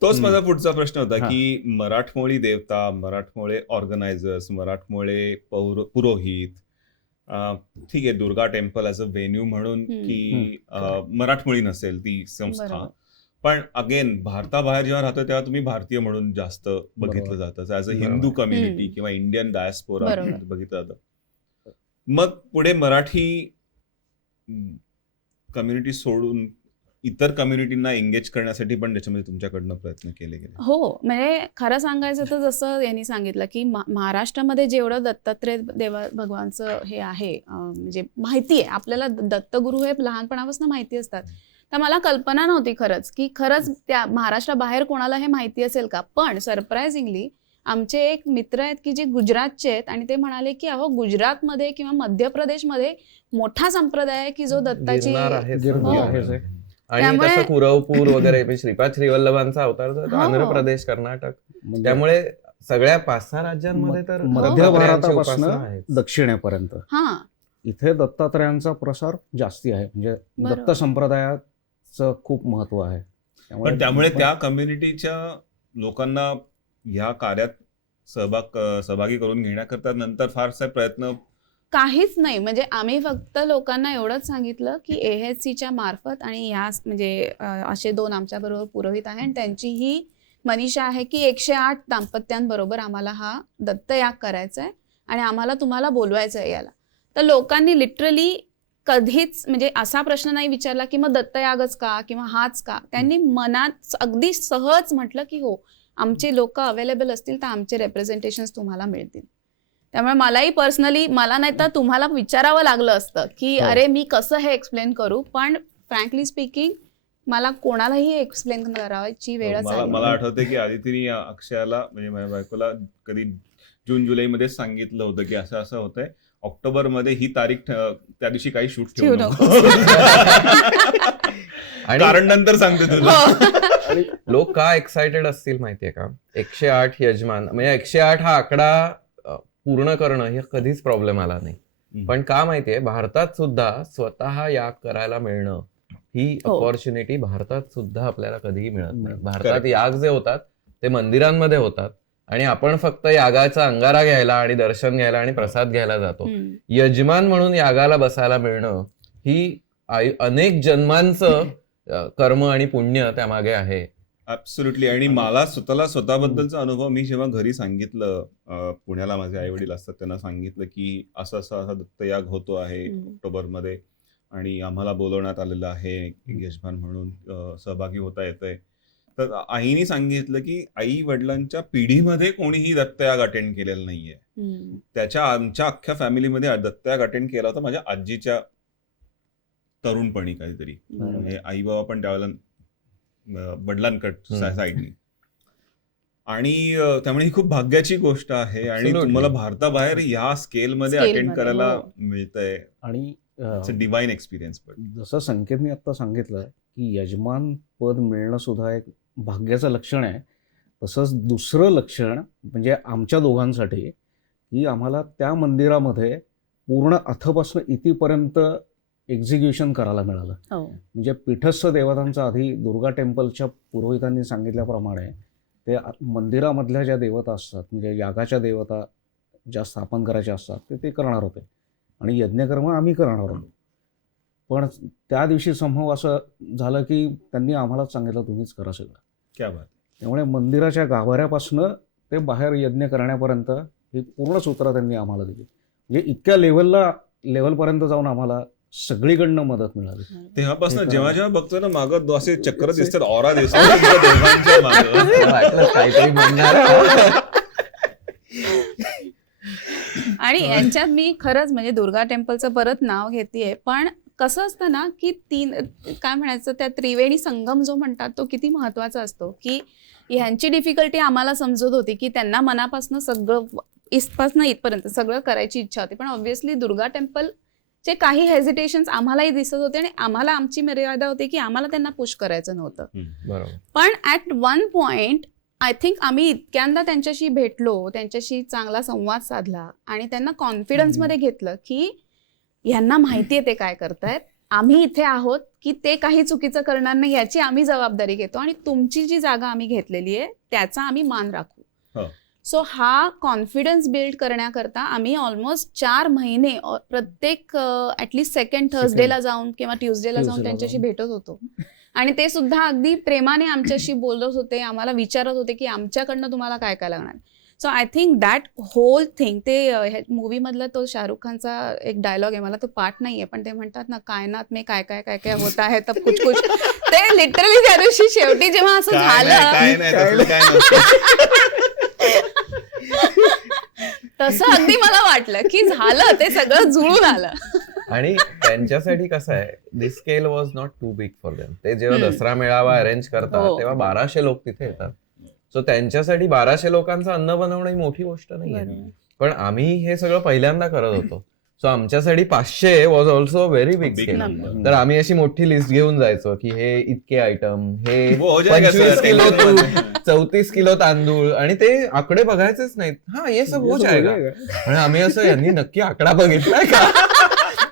तोच माझा पुढचा प्रश्न होता हा. की मराठमोळी देवता, मराठमोळे ऑर्गनायझर्स, मराठमोळे पुरोहित, ठीक आहे Durga temple as a venue म्हणून की मराठमोळी नसेल ती संस्था, बरोबर. पण अगेन भारताबाहेर जेव्हा राहतो तेव्हा तुम्ही भारतीय म्हणून जास्त बघितलं जातं ऍज अ हिंदू कम्युनिटी हम्म. किंवा इंडियन डायस्पोरा बरोबर. बघितलं जातं. मग पुढे मराठी कम्युनिटी सोडून इतर कम्युनिटींना एंगेज करण्यासाठी पण त्याच्यामध्ये तुमच्याकडनं प्रयत्न केले गेले. हो, म्हणजे खरं सांगायचं तर जसं यांनी सांगितलं की महाराष्ट्रामध्ये जेवढं दत्तात्रेय भगवानचं हे आहे, म्हणजे माहिती आहे आपल्याला, दत्तगुरु हे लहानपणापासून माहिती असतात. तर मला कल्पना नव्हती खरंच त्या महाराष्ट्राबाहेर कोणाला हे माहिती असेल का. पण सरप्राइझिंगली आमचे एक मित्र आहेत की जे गुजरातचे आहेत आणि ते म्हणाले की अहो गुजरातमध्ये किंवा मध्य प्रदेशमध्ये मोठा संप्रदाय आहे की जो दत्ताची गिरनार आहे गिरनार हो. आहेच आहे. आणि त्यामुळे- तसं कुरवपूर वगैरे म्हणजे श्रीपाद श्रीवल्लभांचा अवतार जो आहे तो हो. आंध्र प्रदेश, कर्नाटक, म्हणजे त्यामुळे सगळ्या 5-6 राज्यांमध्ये तर मध्य दत्तात्रेयांची भारतापासून उपासना आहेच. दक्षिणेपर्यंत हा इथे दत्तात्रेयांचा प्रसार जास्ती आहे. म्हणजे बरोबर. दत्त संप्रदायाचं खूप महत्व आहे. पण त्यामुळे त्या कम्युनिटीच्या लोकांना ह्या कार्यात सहभागी करून घेण्याकरता नंतर फारसा प्रयत्न काहीच नाही. म्हणजे आम्ही फक्त लोकांना एवढंच सांगितलं की AHCच्या मार्फत आणि ह्या म्हणजे असे 2 आमच्या बरोबर पुरोहित आहे आणि त्यांची ही मनीषा आहे की 108 दाम्पत्यांबरोबर आम्हाला हा दत्तयाग करायचा आहे आणि आम्हाला तुम्हाला बोलवायचं आहे याला. तर लोकांनी लिटरली कधीच म्हणजे असा प्रश्न नाही विचारला की मग दत्तयागच का किंवा हाच का. त्यांनी मनात अगदी सहज म्हटलं की हो, आमचे लोक अवेलेबल असतील तर आमचे रिप्रेझेंटेशन्स तुम्हाला मिळतील. त्यामुळे मलाही पर्सनली, मला नाही तर तुम्हाला विचारावं लागलं असतं की हो. अरे मी कसं हे एक्सप्लेन करू, पण फ्रँकली स्पीकिंग मला कोणालाही एक्सप्लेन करायची वेळच आली मला नाही. आठवते की आदितीने अक्षयाला म्हणजे माझ्या बायकोला कधी जून जुलैमध्ये सांगितलं होतं की असं असं होतंय, ऑक्टोबरमध्ये ही तारीख त्या दिवशी काही शूट ठेवू ठेवू नको. आणि कारण नंतर सांगते तुला. हो. लोक का एक्सायटेड असतील माहितीये का, 108 यजमान म्हणजे 108 हा आकडा पूर्ण करणं हे कधीच प्रॉब्लेम आला नाही. पण का माहितीये, भारतात सुद्धा स्वतः याग करायला मिळणं ही हो. अपॉर्च्युनिटी भारतात सुद्धा आपल्याला कधीही मिळत नाही. भारतात Correct. याग जे होतात ते मंदिरांमध्ये होतात आणि आपण फक्त यागाचा अंगारा घ्यायला आणि दर्शन घ्यायला आणि प्रसाद घ्यायला जातो. यजमान म्हणून यागाला बसायला मिळणं ही अनेक जन्मांचं कर्म आणि पुण्य त्यामागे आहे. ऍब्सोल्युटली. आणि मला स्वतःबद्दलचा अनुभव, मी जेव्हा घरी सांगितलं, पुण्याला माझे आई वडील असतात, त्यांना सांगितलं की असं असं असा दत्तयाग होतो आहे ऑक्टोबरमध्ये आणि आम्हाला बोलवण्यात आलेलं आहे यजमान म्हणून, सहभागी होता येतंय. तर आईने सांगितलं की आई वडिलांच्या पिढीमध्ये कोणीही दत्तयाग अटेंड केलेलं नाहीये. आमच्या अख्ख्या फॅमिलीमध्ये दत्तयाग अटेंड केला होता माझ्या आजीच्या तरुणपणी काहीतरी, बरोबर. म्हणजे आई बाबा पण त्यावेळेला वडिलांकट साईडनी, आणि त्यामुळे ही खूप भाग्याची गोष्ट आहे. आणि Absolutely. तुम्हाला भारताबाहेर ह्या स्केलमध्ये अटेंड स्केलमध्ये, करायला हो. मिळतंय. आणि इट्स अ डिवाइन एक्सपिरियन्स. पण जसं संकेतने आता सांगितलं की यजमान पद मिळणं सुद्धा एक भाग्याचं लक्षण आहे, तसंच दुसरं लक्षण म्हणजे आमच्या दोघांसाठी की आम्हाला त्या मंदिरामध्ये पूर्ण अथपासून इथपर्यंत एक्झिक्युशन करायला मिळालं. हो. म्हणजे पीठस्थ देवतांचं आधी दुर्गा टेम्पलच्या पुरोहितांनी सांगितल्याप्रमाणे ते मंदिरामधल्या ज्या देवता असतात, म्हणजे यागाच्या देवता ज्या स्थापन करायच्या असतात ते करणार होते आणि यज्ञकर्म आम्ही करणार होतो. पण त्या दिवशी संभव असं झालं की त्यांनी आम्हालाच सांगितलं तुम्हीच करा सगळं. क्या बात. त्यामुळे मंदिराच्या गाभाऱ्यापासनं ते बाहेर यज्ञ करण्यापर्यंत ही पूर्ण सूत्र त्यांनी आम्हाला दिली. म्हणजे इतक्या लेवलपर्यंत जाऊन आम्हाला सगळीकडनं मदत मिळाली. तेव्हापासून जेव्हा जेव्हा बघतो ना मागं असे चक्र दिसतात, ऑरा दिसतात तुमच्या दोघांच्या मागं. वाटलं काहीतरी म्हणणार. आणि यांच्यात मी खरंच म्हणजे दुर्गा टेम्पलचं परत नाव घेतेय, पण कसं असतं ना की काय म्हणायचं, त्या त्रिवेणी संगम जो म्हणतात तो किती महत्वाचा असतो. की ह्यांची डिफिकल्टी आम्हाला समजत होती की त्यांना मनापासून सगळं इथपासून इथपर्यंत सगळं करायची इच्छा होती, पण ऑब्व्हियसली दुर्गा टेम्पलचे काही हेजिटेशन्स आम्हालाही दिसत होते आणि आम्हाला आमची मर्यादा होती की आम्हाला त्यांना पुश करायचं नव्हतं. बरोबर. पण at one point I think आम्ही इतक्यांदा त्यांच्याशी भेटलो, त्यांच्याशी चांगला संवाद साधला आणि त्यांना कॉन्फिडन्समध्ये घेतलं की ह्यांना माहिती आहे ते काय करतायत, आम्ही इथे आहोत की ते काही चुकीचं करणार नाही याची आम्ही जबाबदारी घेतो आणि तुमची जी जागा आम्ही घेतलेली आहे त्याचा आम्ही मान राखू. हो. सो हा कॉन्फिडन्स बिल्ड करण्याकरता आम्ही ऑलमोस्ट 4 महिने प्रत्येक ॲटलिस्ट सेकंड थर्सडेला जाऊन किंवा ट्युजडेला जाऊन त्यांच्याशी भेटत होतो. आणि ते सुद्धा अगदी प्रेमाने आमच्याशी बोलत होते, आम्हाला विचारत होते की आमच्याकडनं तुम्हाला काय काय लागणार. So I think that whole thing, ते मूवी मधला तो शाहरुख खानचा एक डायलॉग आहे, मला तो पाठ नाहीये, पण ते म्हणतात ना कायनात में काय काय काय काय होत आहे तब कुछ कुछ, ते लिटरली त्या दिवशी शेवटी जेव्हा असं झालं तसं अगदी मला वाटलं की झालं, ते सगळं जुळून आलं. आणि त्यांच्यासाठी कसं आहे, this scale was not too big for them. ते जेव्हा दसरा मेळावा अरेंज करतात हो. तेव्हा 1200 लोक तिथे येतात. सो त्यांच्यासाठी 1200 लोकांचं अन्न बनवणं ही मोठी गोष्ट नाही. पण आम्ही हे सगळं पहिल्यांदा करत होतो. सो आमच्यासाठी 500 was also very big scale. तर आम्ही अशी मोठी लिस्ट घेऊन जायचो की हे इतके आयटम, हे 25 किलो तूप, 34 किलो तांदूळ, आणि ते आकडे बघायचेच नाहीत. हा ये सब हो जाएगा. आणि आम्ही असं, यांनी नक्की आकडा बघितलाय का?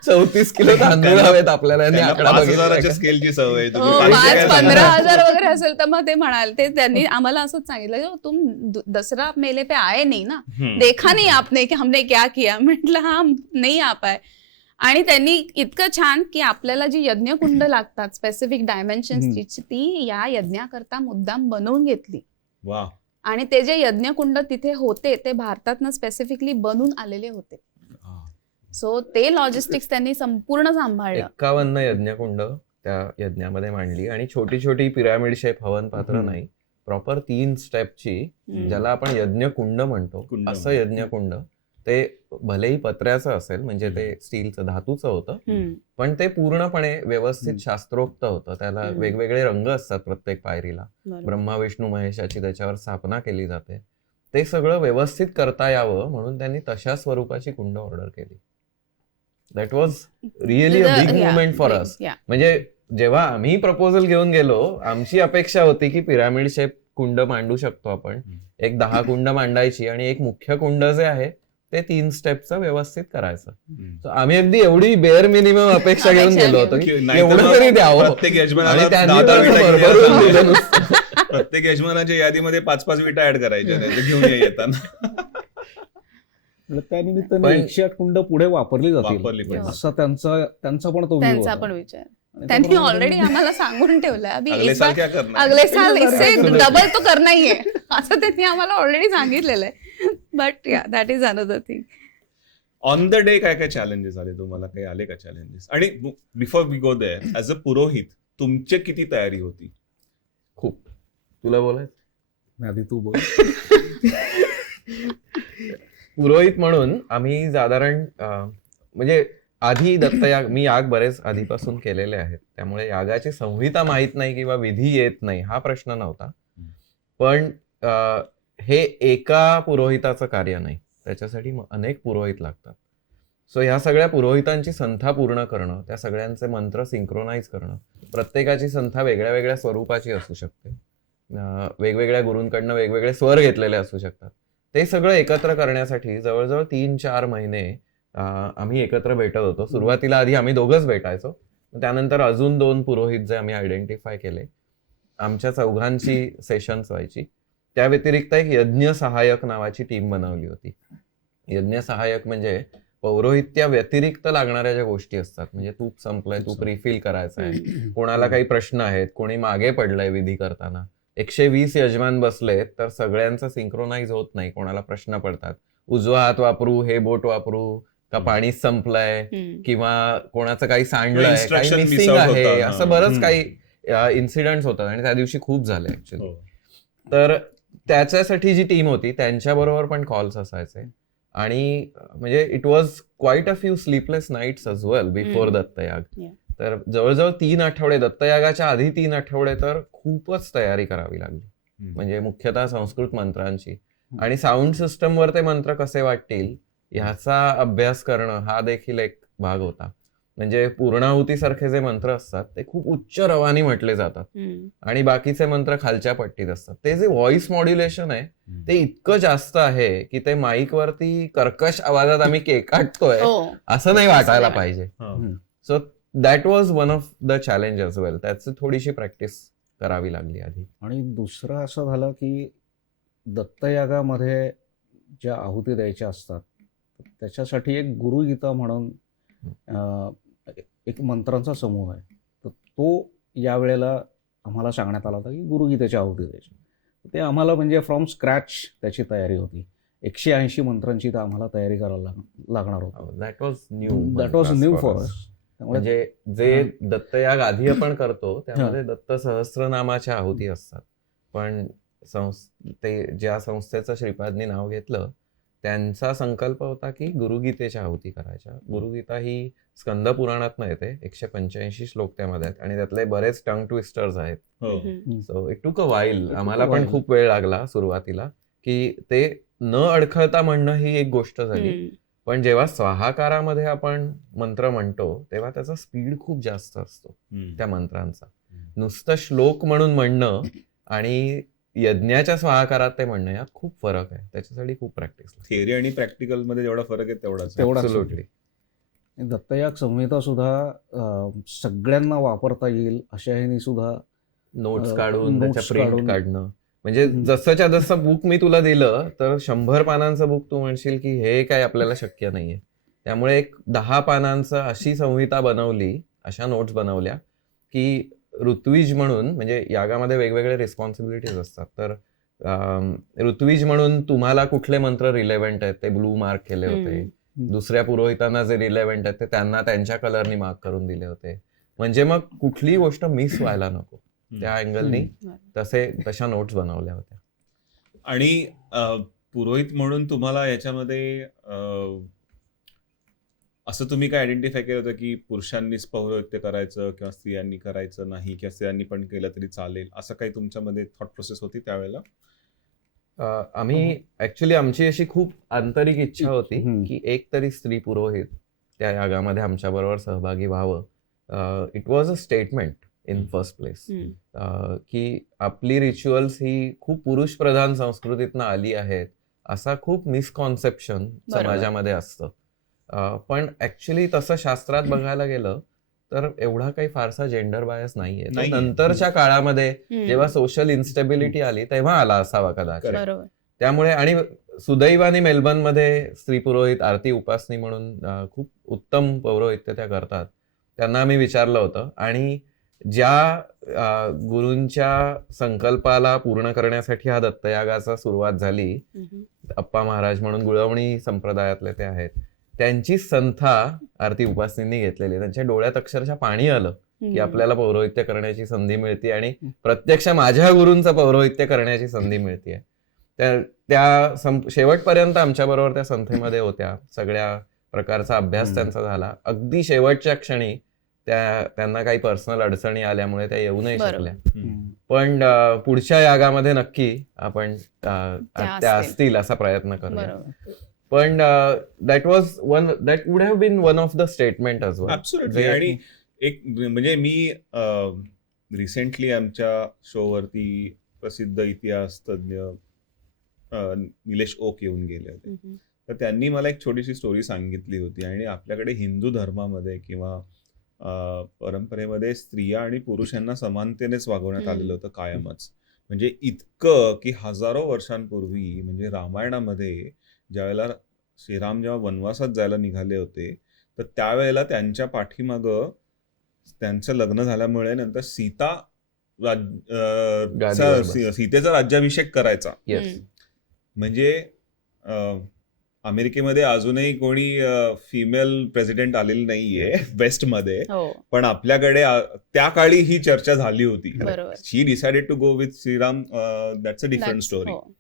34 किलो तांदूळ हवेत आपल्याला, यांनी आकडा बघितलाय. स्केलची सवय. 5-15,000 वगैरे असेल तर मग ते म्हणाल, ते त्यांनी आम्हाला असंच सांगितलं, तुम दसरा मेले पे आए नहीं ना, देखा नहीं आपने की हमने क्या किया. म्हटलं हा नाही आ पाए. आणि त्यांनी इतकं छान की आपल्याला जी यज्ञकुंड लागतात स्पेसिफिक डायमेन्शन्सची, ती या यज्ञाकरता मुद्दाम बनवून घेतली. वा. आणि ते जे यज्ञकुंड तिथे होते ते भारतातनं स्पेसिफिकली बनून आलेले होते. सो ते लॉजिस्टिक्स त्यांनी संपूर्ण सांभाळलं. 51 यज्ञकुंड त्या यज्ञामध्ये मांडली आणि छोटी छोटी पिरामिड शेप हवन पात्र नाही, प्रॉपर 3 स्टेपची, ज्याला आपण यज्ञकुंड म्हणतो, असं यज्ञकुंड. ते भलेही पत्र्याचं असेल, म्हणजे ते स्टीलचं धातूचं होतं, पण ते पूर्णपणे व्यवस्थित शास्त्रोक्त होतं. त्याला वेगवेगळे रंग असतात प्रत्येक पायरीला. ब्रह्मा विष्णू महेशाची त्याच्यावर स्थापना केली जाते. ते सगळं व्यवस्थित करता यावं म्हणून त्यांनी तशा स्वरूपाची कुंड ऑर्डर केली. That was really a big movement for us. म्हणजे जेव्हा आम्ही प्रपोजल घेऊन गेलो, आमची अपेक्षा होती की पिरामिड शेप कुंड मांडू शकतो आपण. एक 10 कुंड मांडायची आणि एक मुख्य कुंड जे आहे ते 3 स्टेपचं व्यवस्थित करायचं. आम्ही अगदी एवढी बेअर मिनिमम अपेक्षा घेऊन गेलो होतो की एवढं तरी द्यावं. प्रत्येक आणि त्यांनी भरभरून दिलं नुसतं. प्रत्येक यजमानाच्या यादीमध्ये 5-5 विटा ऍड करायच्या घेऊन येताना. त्या निमित्ताने 108 कुंड पुढे वापरली जातील असा त्यांचा पण तो त्यांचा पण विचार. त्यांनी ऑलरेडी आम्हाला सांगून ठेवलंय, अगले साल क्या करना है? अगले साल इससे डबल तो करना ही है, असं त्यांनी आम्हाला ऑलरेडी सांगितलेलं आहे. बट या that is another thing. On the day काय काय चॅलेंजेस आले तुम्हाला? काही आले का चॅलेंजेस? आणि before we go there, as a purohit तुमची किती तयारी होती? खूप. तुला बोलायचं? आधी तू बोल. पुरोहित म्हणून आम्ही साधारण म्हणजे आधी दत्तयाग, मी याग बरेच आधीपासून केलेले आहेत, त्यामुळे यागाची संहिता माहित नाही किंवा विधी येत नाही हा प्रश्न नव्हता. पण हे एका पुरोहिताचं कार्य नाही, त्याच्यासाठी अनेक पुरोहित लागतात. सो ह्या सगळ्या पुरोहितांची संथा पूर्ण करणं, त्या सगळ्यांचे मंत्र सिंक्रोनाइज करणं, प्रत्येकाची संथा वेगळ्या वेगळ्या स्वरूपाची असू शकते, वेगवेगळ्या गुरूंकडनं वेगवेगळे स्वर घेतलेले असू शकतात. ते सगळं एकत्र करण्यासाठी जवळजवळ 3-4 महिने आम्ही एकत्र भेटत होतो. सुरुवातीला आधी आम्ही दोघंच भेटायचो, त्यानंतर अजून 2 पुरोहित जे आम्ही आयडेंटिफाय केले, आमच्या चौघांची सेशन्स व्हायची. त्या व्यतिरिक्त एक यज्ञ सहायक नावाची टीम बनवली होती. यज्ञ सहायक म्हणजे पौरोहित्या व्यतिरिक्त लागणाऱ्या ज्या गोष्टी असतात, म्हणजे तूप संपलंय, तूप रिफिल करायचं आहे, कोणाला काही प्रश्न आहेत, कोणी मागे पडलंय विधी करताना, 120 यजमान बसलेत तर सगळ्यांचं सिंक्रोनाइज होत नाही, कोणाला प्रश्न पडतात, उजवा हात वापरू, हे बोट वापरू का, पाणी संपलंय, किंवा कोणाचं काही सांडलंय, काही मिसिंग आहे, असं बरंच काही इन्सिडेंट्स होतात आणि त्या दिवशी खूप झाले ऍक्च्युली. तर त्याच्यासाठी जी टीम होती त्यांच्याबरोबर पण कॉल्स असायचे आणि म्हणजे it was quite a few sleepless nights अज वेल बिफोर दत्तयाग. तर जवळजवळ 3 आठवडे, दत्तयागाच्या आधी 3 आठवडे तर खूपच तयारी करावी लागली, म्हणजे मुख्यतः संस्कृत मंत्रांची, आणि साऊंड सिस्टमवर ते मंत्र कसे वाटतील ह्याचा अभ्यास करणं हा देखील एक भाग होता. म्हणजे पूर्णाहुतीसारखे जे मंत्र असतात ते खूप उच्च रवानी म्हटले जातात आणि बाकीचे मंत्र खालच्या पट्टीत असतात. ते जे व्हॉइस मॉड्युलेशन आहे ते इतकं जास्त आहे की ते माईक वरती कर्कश आवाजात आम्ही केकाटतोय असं नाही वाटायला पाहिजे. So that was one of the challenge as well. त्याची थोडीशी प्रॅक्टिस करावी लागली आधी. आणि दुसरं असं झालं की दत्तयागामध्ये ज्या आहुती द्यायच्या असतात त्याच्यासाठी एक गुरुगीता म्हणून एक मंत्रांचा समूह आहे, तर तो यावेळेला आम्हाला सांगण्यात आला होता की गुरुगीतेच्या आहुती द्यायची. ते आम्हाला म्हणजे फ्रॉम स्क्रॅच त्याची तयारी होती. 180 मंत्रांची तर आम्हाला तयारी करायला लागणार होती. That was new for us. म्हणजे जे दत्तयाग आधी आपण करतो त्यामध्ये दत्त सहस्रनामाच्या आहुती असतात, पण ते ज्या संस्थेचं श्रीपादनी नाव घेतलं त्यांचा संकल्प होता की गुरुगीतेच्या आहुती करायच्या. गुरुगीता ही स्कंद पुराणातनं येते, 185 श्लोक त्यामध्ये आहेत आणि त्यातले बरेच टंग ट्विस्टर्स आहेत. So it took a while. आम्हाला पण खूप वेळ लागला सुरुवातीला की ते न अडखळता म्हणणं ही एक गोष्ट झाली, पण जेव्हा स्वाहाकारामध्ये आपण मंत्र म्हणतो तेव्हा त्याचा स्पीड खूप जास्त असतो त्या मंत्रांचा. नुसतं श्लोक म्हणून म्हणणं आणि यज्ञाच्या स्वाहाकारात ते म्हणणं यात खूप फरक आहे. त्याच्यासाठी खूप प्रॅक्टिस. थिअरी आणि प्रॅक्टिकल मध्ये जेवढा फरक आहे तेवढाच. ॲब्सोल्युटली. दत्तयाग संहिता सुद्धा सगळ्यांना वापरता येईल अशा ह्यानी सुद्धा नोट्स काढून त्याच्या प्रिंट काढणं. म्हणजे जसंच्या जसं बुक मी तुला दिलं तर 100 पानांचं बुक तू म्हणशील की हे काय आपल्याला शक्य नाहीये. त्यामुळे एक 10 पानांचं अशी संहिता बनवली, अशा नोट्स बनवल्या की ऋत्विज म्हणून, म्हणजे यागामध्ये वेगवेगळे रिस्पॉन्सिबिलिटीज असतात, तर ऋत्विज म्हणून तुम्हाला कुठले मंत्र रिलेव्हंट आहेत ते ब्लू मार्क केले होते. दुसऱ्या पुरोहितांना जे रिलेव्हंट आहेत ते त्यांना त्यांच्या कलरनी मार्क करून दिले होते. म्हणजे मग कुठलीही गोष्ट मिस व्हायला नको त्या अँगलनी तशा नोट्स बनवल्या होत्या. आणि पुरोहित म्हणून तुम्हाला याच्यामध्ये असं तुम्ही काय आयडेंटिफाय केलं होतं की पुरुषांनीच पौरोहित्य करायचं किंवा स्त्रियांनी करायचं नाही, किंवा स्त्रियांनी पण केलं तरी चालेल, असं काही तुमच्यामध्ये थॉट प्रोसेस होती त्यावेळेला? आम्ही ऍक्च्युली आमची अशी खूप आंतरिक इच्छा होती की एक तरी स्त्री पुरोहित त्या यागामध्ये आमच्या बरोबर सहभागी व्हावं. It was a statement in first place की आपली रिच्युअल्स ही खूप पुरुष प्रधान संस्कृतीतनं आली आहेत असा खूप मिसकॉन्सेप्शन समाजामध्ये असतं. पण ऍक्च्युली तसं शास्त्रात बघायला गेलं तर एवढा काही फारसा जेंडर बायस नाहीये. नंतरच्या काळामध्ये जेव्हा सोशल इन्स्टेबिलिटी आली तेव्हा आला असावा कदाचित. त्यामुळे आणि सुदैवाने मेलबर्नमध्ये स्त्री पुरोहित आरती उपासनी म्हणून खूप उत्तम पौरोहित्य त्या करतात. त्यांना आम्ही विचारलं होतं आणि ज्या गुरूंच्या संकल्पाला पूर्ण करण्यासाठी हा दत्तयागाचा सुरुवात झाली, अप्पा महाराज म्हणून गुळवणी संप्रदायातले ते आहेत, त्यांची संथा आरती उपासनींनी घेतलेली. त्यांच्या डोळ्यात अक्षरशः पाणी आलं की आपल्याला पौरोहित्य करण्याची संधी मिळते आणि प्रत्यक्ष माझ्या गुरूंचं पौरोहित्य करण्याची संधी मिळते. त्या शेवटपर्यंत आमच्या बरोबर त्या संथेमध्ये होत्या. सगळ्या प्रकारचा अभ्यास हम्म. त्यांचा झाला. अगदी शेवटच्या क्षणी त्यांना काही पर्सनल अडचणी आल्यामुळे त्या येऊ नाही बरोबर. शकल्या. पण पुढच्या यागामध्ये नक्की आपण त्या असतील. असतील असा प्रयत्न करूया. बरोबर. पण that would have been one of the statement as well. Absolutely. आणि एक म्हणजे मी रिसेंटली आमच्या शोवरती प्रसिद्ध इतिहास तज्ञ निलेश ओक येऊन गेले होते. हम्म. तर त्यांनी मला एक छोटीशी स्टोरी सांगितली होती. आणि आपल्याकडे हिंदू धर्मामध्ये किंवा परंपरेमध्ये स्त्रिया आणि पुरुष यांना समानतेनेच वागवण्यात आलेलं होतं कायमच. म्हणजे इतकं की हजारो वर्षांपूर्वी म्हणजे रामायणामध्ये ज्यावेळेला श्रीराम जेव्हा वनवासात जायला निघाले होते तर त्यावेळेला त्यांच्या पाठीमागं त्यांचं लग्न झाल्यामुळे नंतर गादीवर बस. सीतेचा राज्याभिषेक करायचा. Yes. म्हणजे अमेरिकेमध्ये अजूनही कोणी फिमेल प्रेसिडेंट आलेली नाहीये वेस्टमध्ये. हो पण आपल्याकडे त्या काळी ही चर्चा झाली होती. बरोबर. She decided to go with Shriram, that's a different That's- story. हो.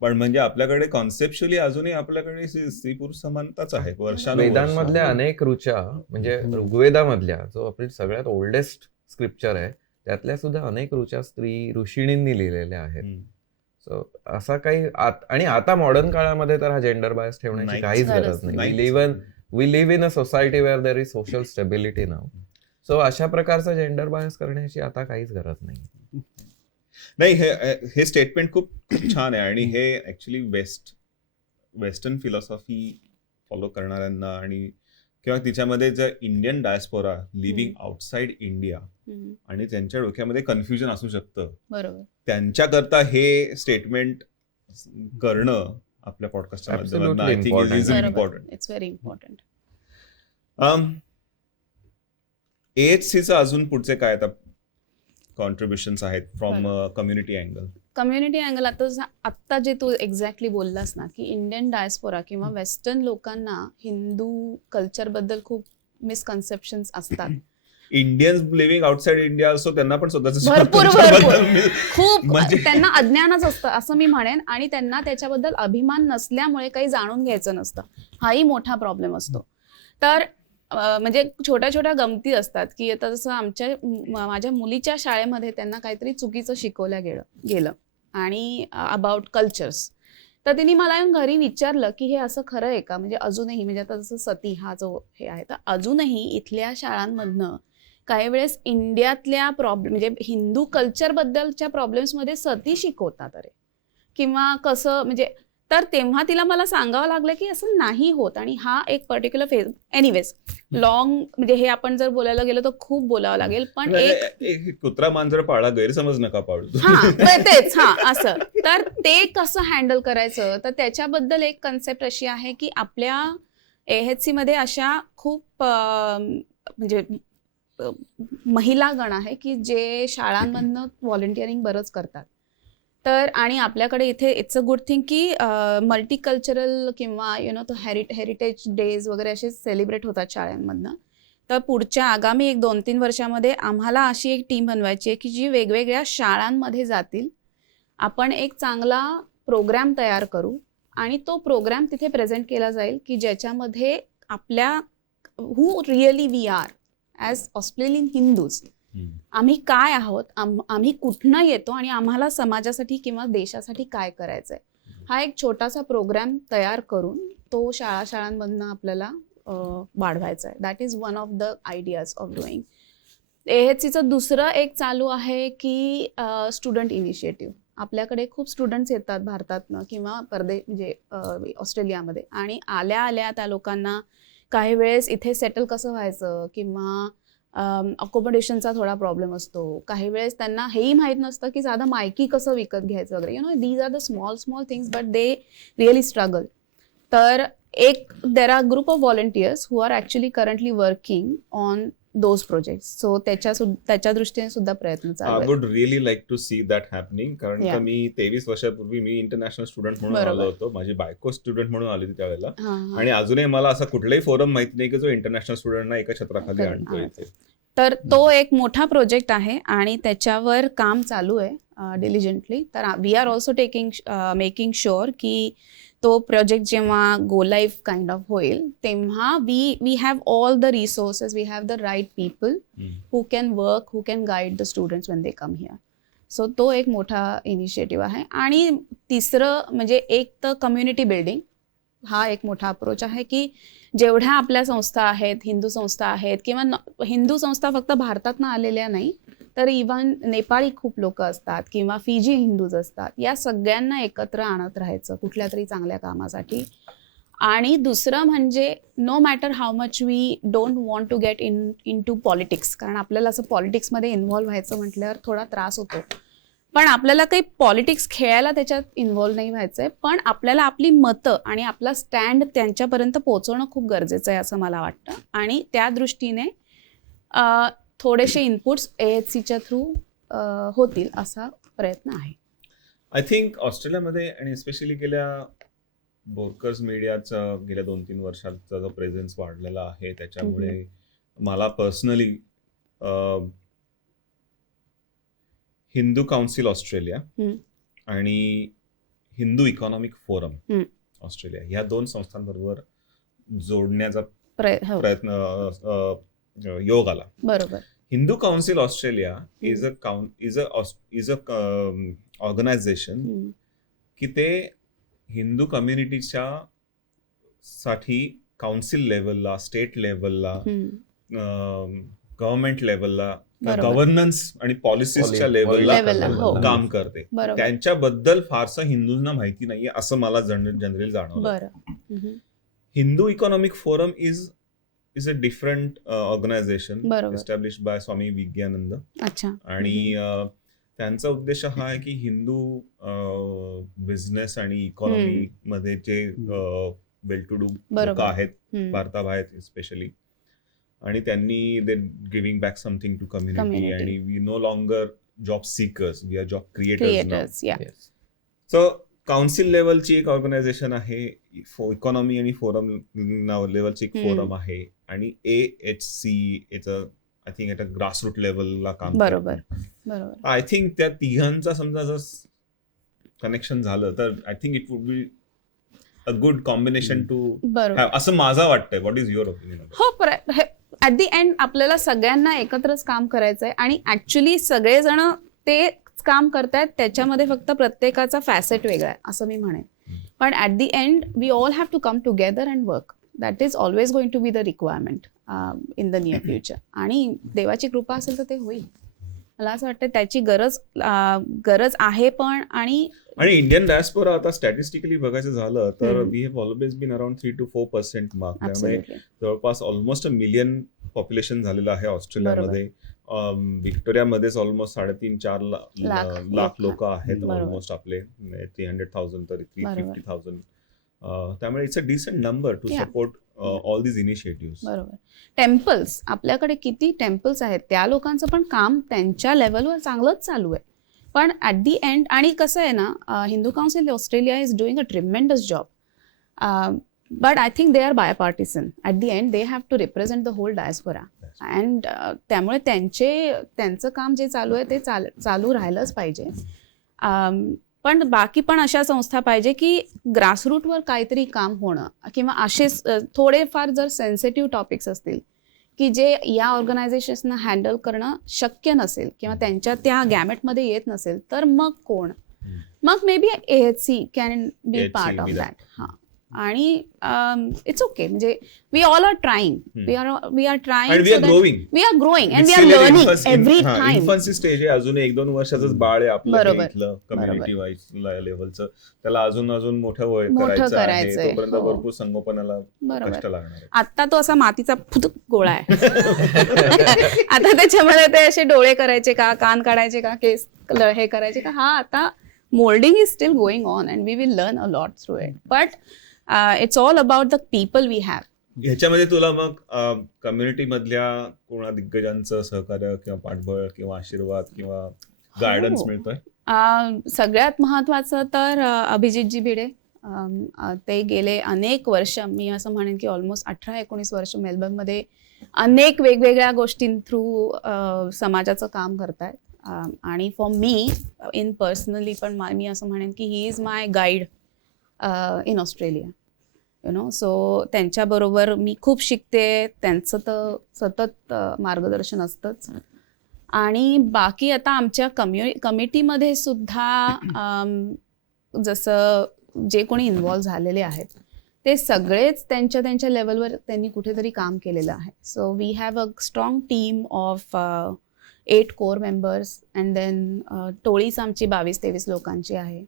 पण म्हणजे आपल्याकडे कॉन्सेप्च्युअली अजूनही आपल्याकडे स्त्री पुरुष समानताच आहे वेदांमधल्या अनेक ऋचा म्हणजे ऋग्वेदामधल्या जो आपली सगळ्यात ओल्डेस्ट स्क्रिप्चर आहे त्यातल्या सुद्धा अनेक ऋचा ऋषिणींनी लिहिलेल्या आहेत. सो असा काही आणि आता मॉडर्न काळामध्ये तर हा जेंडर बायस ठेवण्याची नाहीच. काहीच गरज गरज नाही. नाहीच. We live in a society where there is social stability now. So अशा प्रकारचं जेंडर बायस करण्याची आता काहीच गरज नाही. नाही, हे स्टेटमेंट खूप खूप छान आहे. आणि हे ऍक्च्युली वेस्टर्न फिलॉसॉफी फॉलो करणाऱ्यांना आणि किंवा तिच्यामध्ये जर Indian diaspora living outside India हम्म. आणि त्यांच्या डोक्यामध्ये कन्फ्युजन असू शकतं, बरोबर. त्यांच्याकरता हे स्टेटमेंट करणं आपल्या पॉडकास्टच्या माध्यमातून I think important. Is important. It's very important. AHCचं अजून पुढचे काय आता कॉन्ट्रीब्युशन्स आहेत from community angle? Community angle आत्ता जे तू एक्झॅक्टली बोललास ना की इंडियन डायस्पोरा किंवा वेस्टर्न लोकांना हिंदू कल्चर बद्दल खूप मिसकन्सेप्शन्स असतात. इंडियन्स लिव्हिंग आउटसाइड इंडिया असो त्यांना पण स्वतःचं भरपूर स्वतःबद्दल खूप म्हणजे- त्यांना अज्ञानच असतं असं मी म्हणेन. आणि त्यांना त्याच्याबद्दल अभिमान नसल्यामुळे काही जाणून घ्यायचं नसतं. हाही मोठा प्रॉब्लेम असतो. तर म्हणजे छोट्या छोट्या गमती असतात की आता जसं माझ्या मुलीच्या शाळेमध्ये त्यांना काहीतरी चुकीचं शिकवल्या गेलं आणि अबाउट कल्चर्स. तर तिने मला येऊन घरी विचारलं की हे असं खरं आहे का, म्हणजे अजूनही म्हणजे आता जसं सती हा जो हे आहे तर अजूनही इथल्या शाळांमधनं काही वेळेस इंडियातल्या प्रॉब्लेम म्हणजे हिंदू कल्चरबद्दलच्या प्रॉब्लेम्समध्ये सती शिकवतात अरे, किंवा कसं म्हणजे. तर तेव्हा तिला मला सांगावं लागलं की असं नाही होत. आणि हा एक पर्टिक्युलर फेज एनिवेज लॉंग म्हणजे हे आपण जर बोलायला गेलो तर खूप बोलावं लागेल. पण एक कुत्रा मांजर पाळा, गैरसमज नका पाळू. तेच असं. तर ते कसं हँडल करायचं तर त्याच्याबद्दल एक कन्सेप्ट अशी आहे की आपल्या AHC मध्ये अशा खूप म्हणजे महिला गण आहे की जे शाळांमधनं व्हॉलंटिअरिंग बरंच करतात. तर आणि आपल्याकडे इथे इट्स अ गुड थिंग की मल्टीकल्चरल किंवा हेरिटेज डेज वगैरे असे सेलिब्रेट होतात शाळांमधनं. तर पुढच्या आगामी 1-2-3 वर्षामध्ये आम्हाला अशी एक टीम बनवायची आहे की जी वेगवेगळ्या शाळांमध्ये जातील. आपण एक चांगला प्रोग्राम तयार करू आणि तो प्रोग्राम तिथे प्रेझेंट केला जाईल की ज्याच्यामध्ये आपल्या who really we are as Australian Hindus, आम्ही काय आहोत, आम्ही कुठनं येतो आणि आम्हाला समाजासाठी किंवा देशासाठी काय करायचंय, हा एक छोटासा प्रोग्राम तयार करून तो शाळांमधनं आपल्याला वाढवायचा आहे. That is one of the ideas of doing. AHCचं दुसरं एक चालू आहे की स्टुडंट इनिशिएटिव्ह. आपल्याकडे खूप स्टुडंट्स येतात भारतातनं किंवा म्हणजे ऑस्ट्रेलियामध्ये, आणि आल्या त्या लोकांना काही वेळेस इथे सेटल कसं व्हायचं किंवा अकोमोडेशनचा थोडा प्रॉब्लेम असतो. काही वेळेस त्यांना हेही माहीत नसतं की साधं मायकी कसं विकत घ्यायचं वगैरे. These are the small things but they really struggle. तर there are group of volunteers who are actually currently working on those project. So त्याच्या दृष्टीने सुद्धा प्रयत्न चालू आहेत. I would really like to see that happening. कारण Yeah. का मी 23 वर्षापूर्वी मी इंटरनॅशनल स्टुडंट म्हणून बरोबर. आलो होतो. माझी बायको स्टुडंट म्हणून आली होती त्यावेळेला. हां. आणि अजूनही मला असा कुठलाही फोरम माहित नाही की जो इंटरनॅशनल स्टुडंटना एका छत्राखाली खरं, आणतो हां. इथे. तर तो एक मोठा प्रोजेक्ट आहे आणि त्याच्यावर काम चालू आहे डिलिजंटली. तर we are also making sure की तो प्रोजेक्ट जेव्हा गो लाईव्ह काइंड ऑफ होईल तेव्हा we have all the resources, we have the right people who can work, who can guide the students when they come here. So तो एक मोठा initiative आहे. आणि तिसरं म्हणजे एक तर कम्युनिटी बिल्डिंग हा एक मोठा अप्रोच आहे की जेवढ्या आपल्या संस्था आहेत, हिंदू संस्था आहेत किंवा हिंदू संस्था फक्त भारतातनं आलेल्या नाही तर इव्हन नेपाळी खूप लोक असतात किंवा फिजी हिंदूज असतात, या सगळ्यांना एकत्र आणत राहायचं कुठल्या तरी चांगल्या कामासाठी. आणि दुसरं म्हणजे no matter how much we don't want to get into politics, कारण आपल्याला असं पॉलिटिक्समध्ये इन्व्हॉल्व्ह व्हायचं म्हटल्यावर थोडा त्रास होतो. पण आपल्याला काही पॉलिटिक्स खेळायला त्याच्यात इन्व्हॉल्व्ह नाही व्हायचंय, पण आपल्याला आपली मतं आणि आपला स्टँड त्यांच्यापर्यंत पोहोचवणं खूप गरजेचं आहे असं मला वाटतं. आणि त्या दृष्टीने थोडेसे इनपुट्स AHCच्या थ्रू होतील असा प्रयत्न आहे. आय थिंक ऑस्ट्रेलियामध्ये आणि स्पेशली गेल्या बोरकर्स मीडियाचा गेल्या 2-3 वर्षाचा जो प्रेझेन्स वाढलेला आहे त्याच्यामुळे मला पर्सनली हिंदू काउन्सिल ऑस्ट्रेलिया आणि हिंदू इकॉनॉमिक फोरम ऑस्ट्रेलिया ह्या 2 संस्थांबरोबर जोडण्याचा प्रयत्न योग आला. बरोबर. Hindu council Australia is a organization की ते हिंदू कम्युनिटीच्या साठी काउन्सिल लेवलला, स्टेट लेवलला, गव्हर्नमेंट लेवलला, गव्हर्नन्स आणि पॉलिसीजच्या लेवलला काम करते. त्यांच्याबद्दल फारसं हिंदूंना माहिती नाहीये असं मला जनरली जाणवलं. Hindu economic forum is a different organization established by Swami Vivekananda. आणि त्यांचा उद्देश हा आहे की हिंदू बिझनेस आणि इकॉनॉमी मध्ये जे वेल टू डू लोक आहेत भारताबाहेर स्पेशली, आणि त्यांनी they giving back something to community. आणि we no longer job seekers, we are job creators. So council लेवलची एक ऑर्गनायझेशन आहे, इकॉनॉमी आणि फोरम लेवलची एक फोरम आहे, आणि AHC याचं I think at a grassroot लेवलला काम. बरोबर. आय थिंक त्या तिघांचा समजा जर कनेक्शन झालं तर I think it would be a good combination to have, असं माझं वाटतंय. What is your opinion? हो, ऍट दी एंड आपल्याला सगळ्यांना एकत्रच काम करायचंय आणि ऍक्च्युली सगळेजण ते काम करतायत, त्याच्यामध्ये फक्त प्रत्येकाचा फॅसेट वेगळा आहे असं मी म्हणेन. पण at the end we all have to come together and work. That is always going to be the requirement in the near future. आणि देवाची कृपा असेल तर ते होईल. मला असं वाटतं त्याची गरज आहे. पण आणि इंडियन डायस्पोरा आता स्टॅटिस्टिकली बघायचं झालं तर we have always been around 3-4% mark. त्यामुळे जवळपास ऑलमोस्ट 1 मिलियन पॉप्युलेशन झालेलं आहे ऑस्ट्रेलियामध्ये. व्हिक्टोरियामध्येच ऑलमोस्ट 3.5-4 लाख लोक आहेत ऑलमोस्ट आपले. 300,000 तर 350,000. त्यामुळे it's a decent number to support all these initiative. बरोबर. टेम्पल्स, आपल्याकडे किती टेम्पल्स आहेत, त्या लोकांचं पण काम त्यांच्या लेवलवर चांगलंच चालू आहे. पण ॲट दी एंड, आणि कसं आहे ना, Hindu council Australia is doing a tremendous job. But I think they are bipartisan. At the end they have to represent the whole diaspora. And त्यामुळे त्यांचं काम जे चालू आहे ते चालू राहिलंच पाहिजे. पण बाकी पण अशा संस्था पाहिजे की ग्रासरूटवर काहीतरी काम होणं, किंवा असे थोडेफार जर सेन्सिटिव्ह टॉपिक्स असतील की जे या ऑर्गनायझेशन्सना हँडल करणं शक्य नसेल किंवा त्यांच्या त्या गॅमेटमध्ये येत नसेल, तर मग कोण? मग may be AHC can be part of that. हां. आणि इट्स ओके, म्हणजे we all are trying, we are trying, we are growing and we are learning every time. Infancy stage आहे, अजून 1-2 वर्षाचंच बाळ आहे आपलं इथलं कम्युनिटी वाईज लेवलचं. त्याला अजून मोठं करायचं, तोपर्यंत भरपूर संगोपनाला कष्ट लागणार. आता तो असा मातीचा फुटूक गोळा आहे. आता त्याच्यामध्ये ते असे डोळे करायचे का, कान काढायचे का, केस हे करायचे का, हा आता moulding is still going on and we will learn a lot through it. But it's all about the people we have. ह्याच्यामध्ये तुला मग कम्युनिटी मधल्या कोणा दिग्गजांचं सहकार्य किंवा पाठबळ किंवा आशीर्वाद किंवा गायडन्स मिळतोय? सगळ्यात महत्वाचं तर अभिजितजी भिडे. ते गेले अनेक वर्ष, मी असं म्हणेन की ऑलमोस्ट 18-19 वर्ष मेलबर्नमध्ये अनेक वेगवेगळ्या गोष्टीं थ्रू समाजाचं काम करतायत. आणि फॉर मी इन पर्सनली पण मी असं म्हणेन की he is my guide in Australia. So त्यांच्याबरोबर मी खूप शिकते. त्यांचं तर सतत मार्गदर्शन असतंच. आणि बाकी आता आमच्या कमिटीमध्ये सुद्धा जसं जे कोणी इन्व्हॉल्व झालेले आहेत ते सगळेच त्यांच्या त्यांच्या लेवलवर त्यांनी कुठेतरी काम केलेलं आहे. So we have a strong team of 8 core members and then टोळीच आमची 22-23 लोकांची आहे.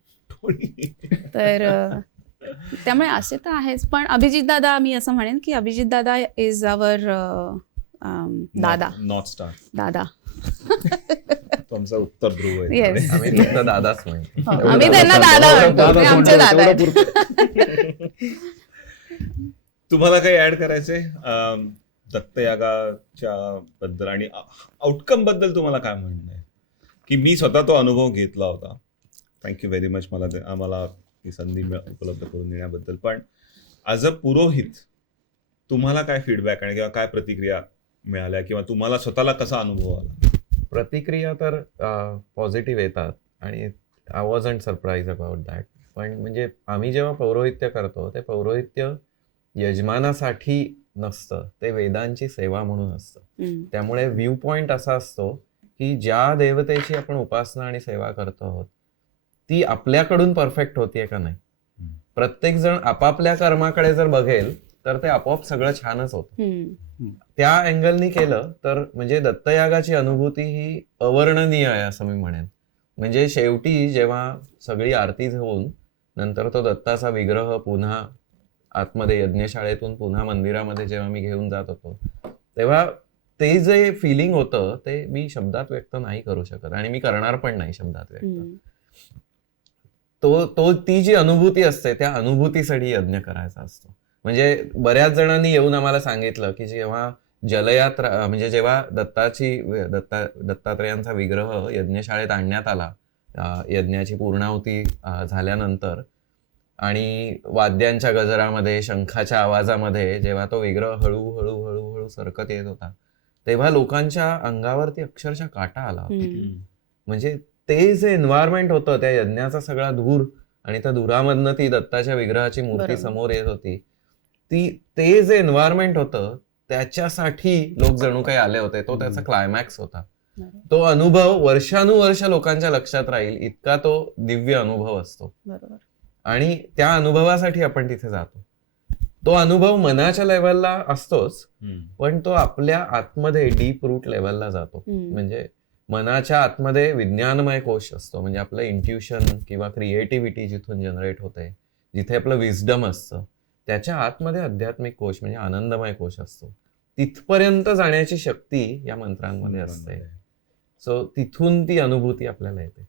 तर त्यामुळे असे तर आहेच. पण अभिजित दादा, मी असं म्हणेन की अभिजित दादा इज अवर दादा. नॉर्थ स्टार दादा. तुमचा उत्तर ध्रुव आहे. येस. आम्ही फक्त दादाच म्हणतो. आम्ही त्यांना दादा म्हणतो. ते आमचे दादा आहेत. तुम्हाला काही ऍड करायचंय दत्तयागाच्या बद्दल आणि आउटकम बद्दल तुम्हाला काय म्हणणं आहे? की मी स्वतः तो अनुभव घेतला होता. थँक्यू व्हेरी मच आम्हाला ही संधी उपलब्ध करून देण्याबद्दल. पण ॲज अ पुरोहित तुम्हाला काय फीडबॅक आणि किंवा काय प्रतिक्रिया मिळाल्या किंवा तुम्हाला स्वतःला कसा अनुभव आला? प्रतिक्रिया तर पॉझिटिव्ह येतात आणि I wasn't surprise about that. पण म्हणजे आम्ही जेव्हा पौरोहित्य करतो ते पौरोहित्य यजमानासाठी नसतं, ते वेदांची सेवा म्हणून असतं. त्यामुळे व्ह्यू पॉइंट असा असतो की ज्या देवतेची आपण उपासना आणि सेवा करतो आहोत ती आपल्याकडून परफेक्ट होतीये का नाही. प्रत्येक जण आपापल्या कर्माकडे जर बघेल तर ते आपोआप सगळं छानच होतं. त्या अँगलनी केलं तर म्हणजे दत्तयागाची अनुभूती ही अवर्णनीय आहे असं मी म्हणेन. म्हणजे शेवटी जेव्हा सगळी आरती होऊन नंतर तो दत्ताचा विग्रह पुन्हा आतमध्ये यज्ञशाळेतून पुन्हा मंदिरामध्ये जेव्हा मी घेऊन जात होतो तेव्हा ते जे फिलिंग होतं ते मी शब्दात व्यक्त नाही करू शकत आणि मी करणार पण नाही शब्दात व्यक्त. ती जी अनुभूती असते त्या अनुभूतीसाठी यज्ञ करायचा असतो. म्हणजे बऱ्याच जणांनी येऊन आम्हाला सांगितलं की जेव्हा जलयात्रा म्हणजे जेव्हा दत्तात्रेयांचा विग्रह यज्ञशाळेत आणण्यात आला यज्ञाची पूर्णाहुती झाल्यानंतर आणि वाद्यांच्या गजरामध्ये शंखाच्या आवाजामध्ये जेव्हा तो विग्रह हळूहळू हळूहळू सरकत येत होता तेव्हा लोकांच्या अंगावरती अक्षरशः काटा आला होता. म्हणजे ते जे एन्व्हायरमेंट होतं त्या यज्ञाचा सगळा धूर आणि त्या धुरामधनं ती दत्ताच्या विग्रहाची मूर्ती समोर येत होती ते जे एन्व्हायरमेंट होतं त्याच्यासाठी लोक जणू काही आले होते. तो त्याचा क्लायमॅक्स होता. तो अनुभव वर्षानुवर्ष लोकांच्या लक्षात राहील इतका तो दिव्य अनुभव असतो. आणि त्या अनुभवासाठी आपण तिथे जातो. तो अनुभव मनाच्या लेवलला असतोच पण तो आपल्या आतमध्ये डीप रूट लेवलला जातो. म्हणजे मनाच्या आतमध्ये विज्ञानमय कोश असतो. म्हणजे आपलं इंट्युशन किंवा क्रिएटिव्हिटी जिथून जनरेट होते जिथे आपलं विजडम असतं त्याच्या आतमध्ये आध्यात्मिक कोश म्हणजे आनंदमय कोश असतो. तिथपर्यंत जाण्याची शक्ती या मंत्रांमध्ये असते. सो तिथून ती अनुभूती आपल्याला येते.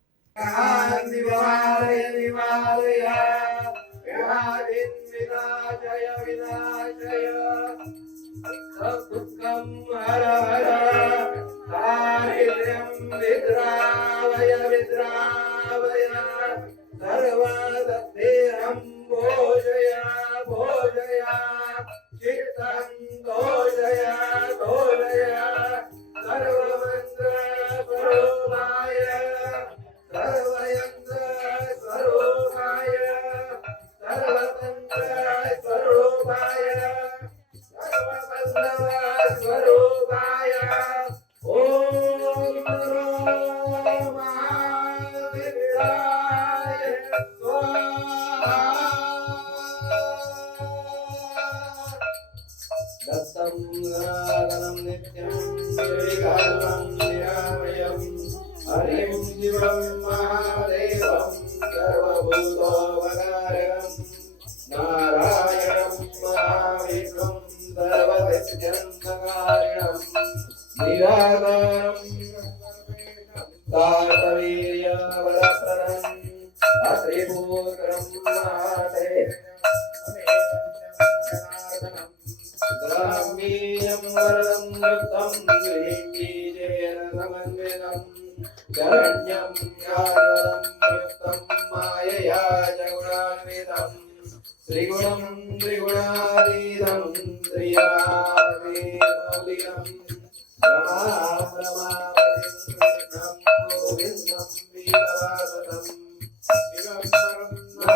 आणि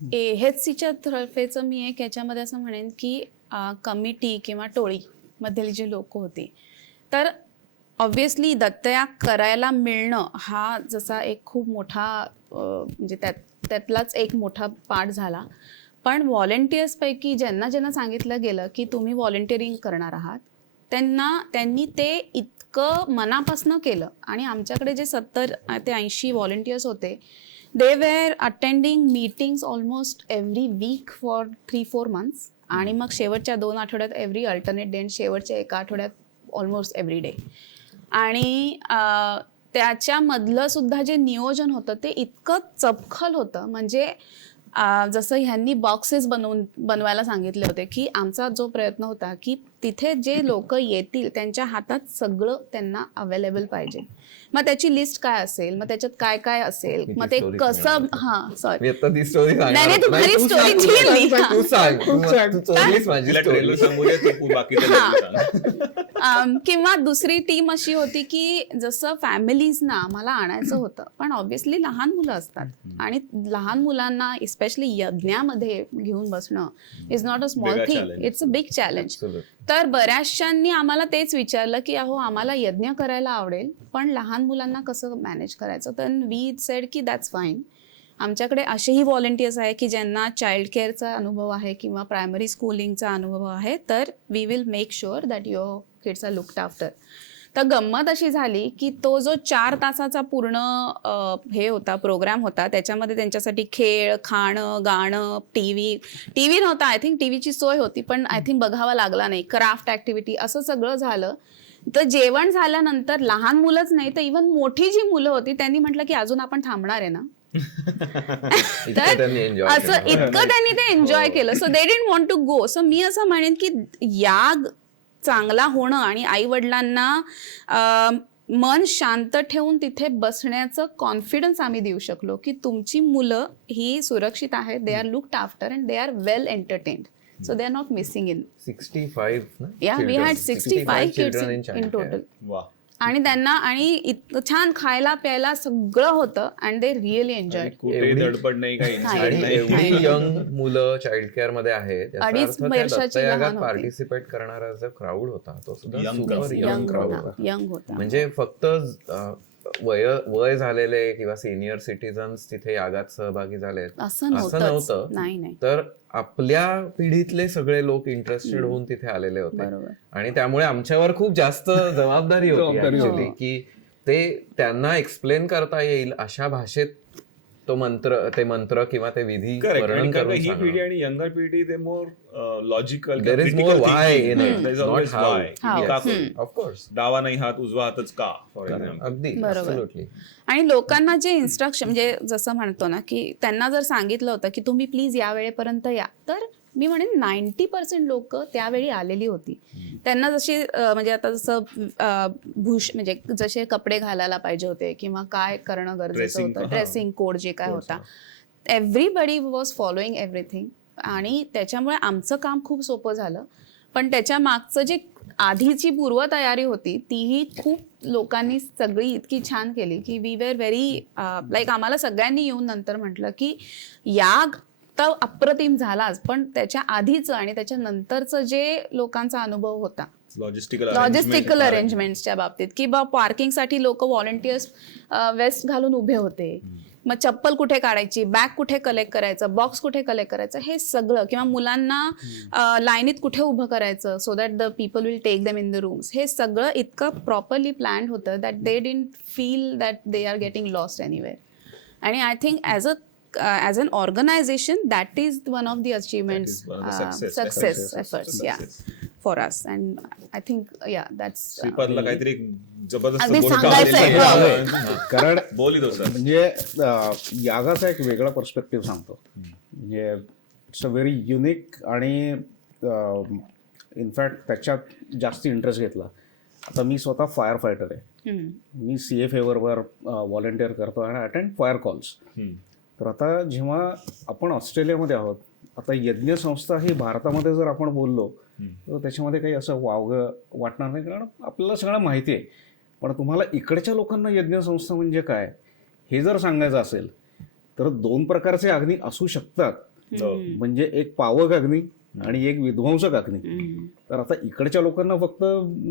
AHCच्या तर्फेचं मी एक याच्यामध्ये असं म्हणेन की कमिटी किंवा टोळी मधली जी लोक होती, तर ऑब्व्हियसली दत्तया करायला मिळणं हा जसा एक खूप मोठा म्हणजे त्यातलाच एक मोठा पार्ट झाला. पण व्हॉलेंटियर्सपैकी ज्यांना सांगितलं गेलं की तुम्ही व्हॉलेंटिअरिंग करणार आहात, त्यांनी ते इतकं मनापासनं केलं. आणि आमच्याकडे जे 70 ते 80 व्हॉलेंटियर्स होते, they were attending meetings almost every week for 3-4 months. आणि मग शेवटच्या 2 आठवड्यात एव्हरी अल्टरनेट डे आणि शेवटच्या 1 आठवड्यात ऑलमोस्ट एव्हरी डे. आणि त्याच्यामधलं सुद्धा जे नियोजन होतं ते इतकं चपखल होतं. म्हणजे जसं ह्यांनी बॉक्सेस बनवायला सांगितले होते की आमचा जो प्रयत्न होता की तिथे जे लोक येतील त्यांच्या हातात सगळं त्यांना अवेलेबल पाहिजे. मग त्याची लिस्ट काय असेल, मग त्याच्यात काय काय असेल, मग ते कसं सॉरी नाही तुम्हाला स्टोरी किंवा दुसरी टीम अशी होती की जसं फॅमिलीजना आम्हाला आणायचं होतं, पण ऑब्व्हियसली लहान मुलं असतात आणि लहान मुलांना स्पेशली यज्ञामध्ये घेऊन बसणं is not a small thing, it's a big challenge. तर बऱ्याचशांनी आम्हाला तेच विचारलं की अहो आम्हाला यज्ञ करायला आवडेल पण लहान मुलांना कसं मॅनेज करायचं. तर वी सेड की दॅट्स फाईन. आमच्याकडे असेही व्हॉलेंटियर्स आहे की ज्यांना चाइल्ड केअरचा अनुभव आहे किंवा प्रायमरी स्कूलिंगचा अनुभव आहे, तर we will make sure that your kids are looked after. तर गंमत अशी झाली की तो जो 4 तासाचा पूर्ण हे होता प्रोग्राम होता, त्याच्यामध्ये त्यांच्यासाठी खेळ, खाणं, गाणं, टीव्ही नव्हता. आय थिंक टीव्हीची सोय होती पण आय थिंक बघावा लागला नाही. क्राफ्ट ऍक्टिव्हिटी असं सगळं झालं. तर जेवण झाल्यानंतर लहान मुलंच नाही तर इव्हन मोठी जी मुलं होती त्यांनी म्हटलं की अजून आपण थांबणार आहे ना. तर असं इतकं त्यांनी ते एन्जॉय केलं. So they didn't want to go. So मी असं म्हणेन की याग चांगला होणं आणि आई वडिलांना मन शांत ठेवून तिथे बसण्याचं कॉन्फिडन्स आम्ही देऊ शकलो की तुमची मुलं ही सुरक्षित आहेत, they are looked after and they are well entertained, so they are not missing in. 65 Yeah, we had 65 kids in total. आणि त्यांना आणि इतकं छान खायला प्यायला सगळं होतं अँड दे रिअली एन्जॉय. कुठेही धडपड नाही, काही नाही, नाही. एवढी यंग मुलं चाइल्ड केअर मध्ये आहेत, 2.5 वर्षाची लहान होती. पार्टिसिपेट करणारा जो क्राऊड होता तो सुद्धा Young super crowd. young crowd होता. यंग होता. म्हणजे फक्त वय झालेले किंवा सिनियर सिटीजन्स तिथे यागात सहभागी झाले असं नव्हतं. नाही तर आपल्या पिढीतले सगळे लोक इंटरेस्टेड होऊन तिथे आलेले होते. बरोबर. आणि त्यामुळे आमच्यावर खूप जास्त जबाबदारी होती actually, हो. की ते त्यांना एक्सप्लेन करता येईल अशा भाषेत ते मंत्र किंवा ते विधी वर्णन करून ही पिढी आणि यंगर पिढी ते more logical, There is more why in it, not how. Yes. Of course. डावा नाही हात उजवा हातच का, फॉर एक्झाम्पल. अगदी बरोबर. absolutely. आणि लोकांना जे इन्स्ट्रक्शन म्हणजे जसं म्हणतो ना की त्यांना जर सांगितलं होतं की तुम्ही प्लीज या वेळेपर्यंत या, तर मी म्हणेन 90% लोक त्यावेळी आलेली होती. त्यांना जशी म्हणजे आता जसं म्हणजे जसे कपडे घालायला पाहिजे होते किंवा काय करणं गरजेचं होतं, ड्रेसिंग कोड जे काय होता, एव्हरीबडी वॉज फॉलोईंग एव्हरीथिंग. आणि त्याच्यामुळे आमचं काम खूप सोपं झालं. पण त्याच्या मागचं जे आधीची पूर्वतयारी होती तीही खूप लोकांनी सगळी इतकी छान केली की वी वेर व्हेरी लाईक आम्हाला सगळ्यांनी येऊन नंतर म्हटलं की याग तर अप्रतिम झालाच, पण त्याच्या आधीचं आणि त्याच्या नंतरचं जे लोकांचा अनुभव होता लॉजिस्टिकल अरेंजमेंट्सच्या बाबतीत, की बा पार्किंगसाठी लोक व्हॉलंटियर्स वेस्ट घालून उभे होते, मग चप्पल कुठे काढायची, बॅग कुठे कलेक्ट करायचं, बॉक्स कुठे कलेक्ट करायचं, हे सगळं, किंवा मुलांना लाईनीत कुठे उभं करायचं so that the people will take them in the rooms, हे सगळं इतकं प्रॉपरली प्लॅन्ड होतं that they didn't feel that they are getting lost anywhere. आणि I think as an organization that is one of the achievements, success efforts for us, and I think that's श्रीपादला काहीतरी जबरदस्त अगदी गोष्ट सांगायचंय. आवडली. कारण बोली तो सर. म्हणजे यागाचा एक वेगळा पर्स्पेक्टिव्ह सांगतो. म्हणजे इट्स अ व्हेरी युनिक आणि इनफॅक्ट त्याच्यात जास्त इंटरेस्ट घेतला. आता मी स्वतः फायर फायटर आहे, मी CFA बरोबर व्हॉलेंटिअर करतो आणि अटेंड फायर कॉल्स. तर आता जेव्हा आपण ऑस्ट्रेलियामध्ये आहोत, आता यज्ञ संस्था ही भारतामध्ये जर आपण बोललो तर त्याच्यामध्ये काही असं वावगं वाटणार नाही, कारण आपल्याला सगळं माहिती आहे. पण तुम्हाला इकडच्या लोकांना यज्ञ संस्था म्हणजे काय हे जर सांगायचं असेल तर 2 प्रकारचे अग्नी असू शकतात. म्हणजे एक पावक अग्नी आणि एक विध्वंसक अग्नी. तर आता इकडच्या लोकांना फक्त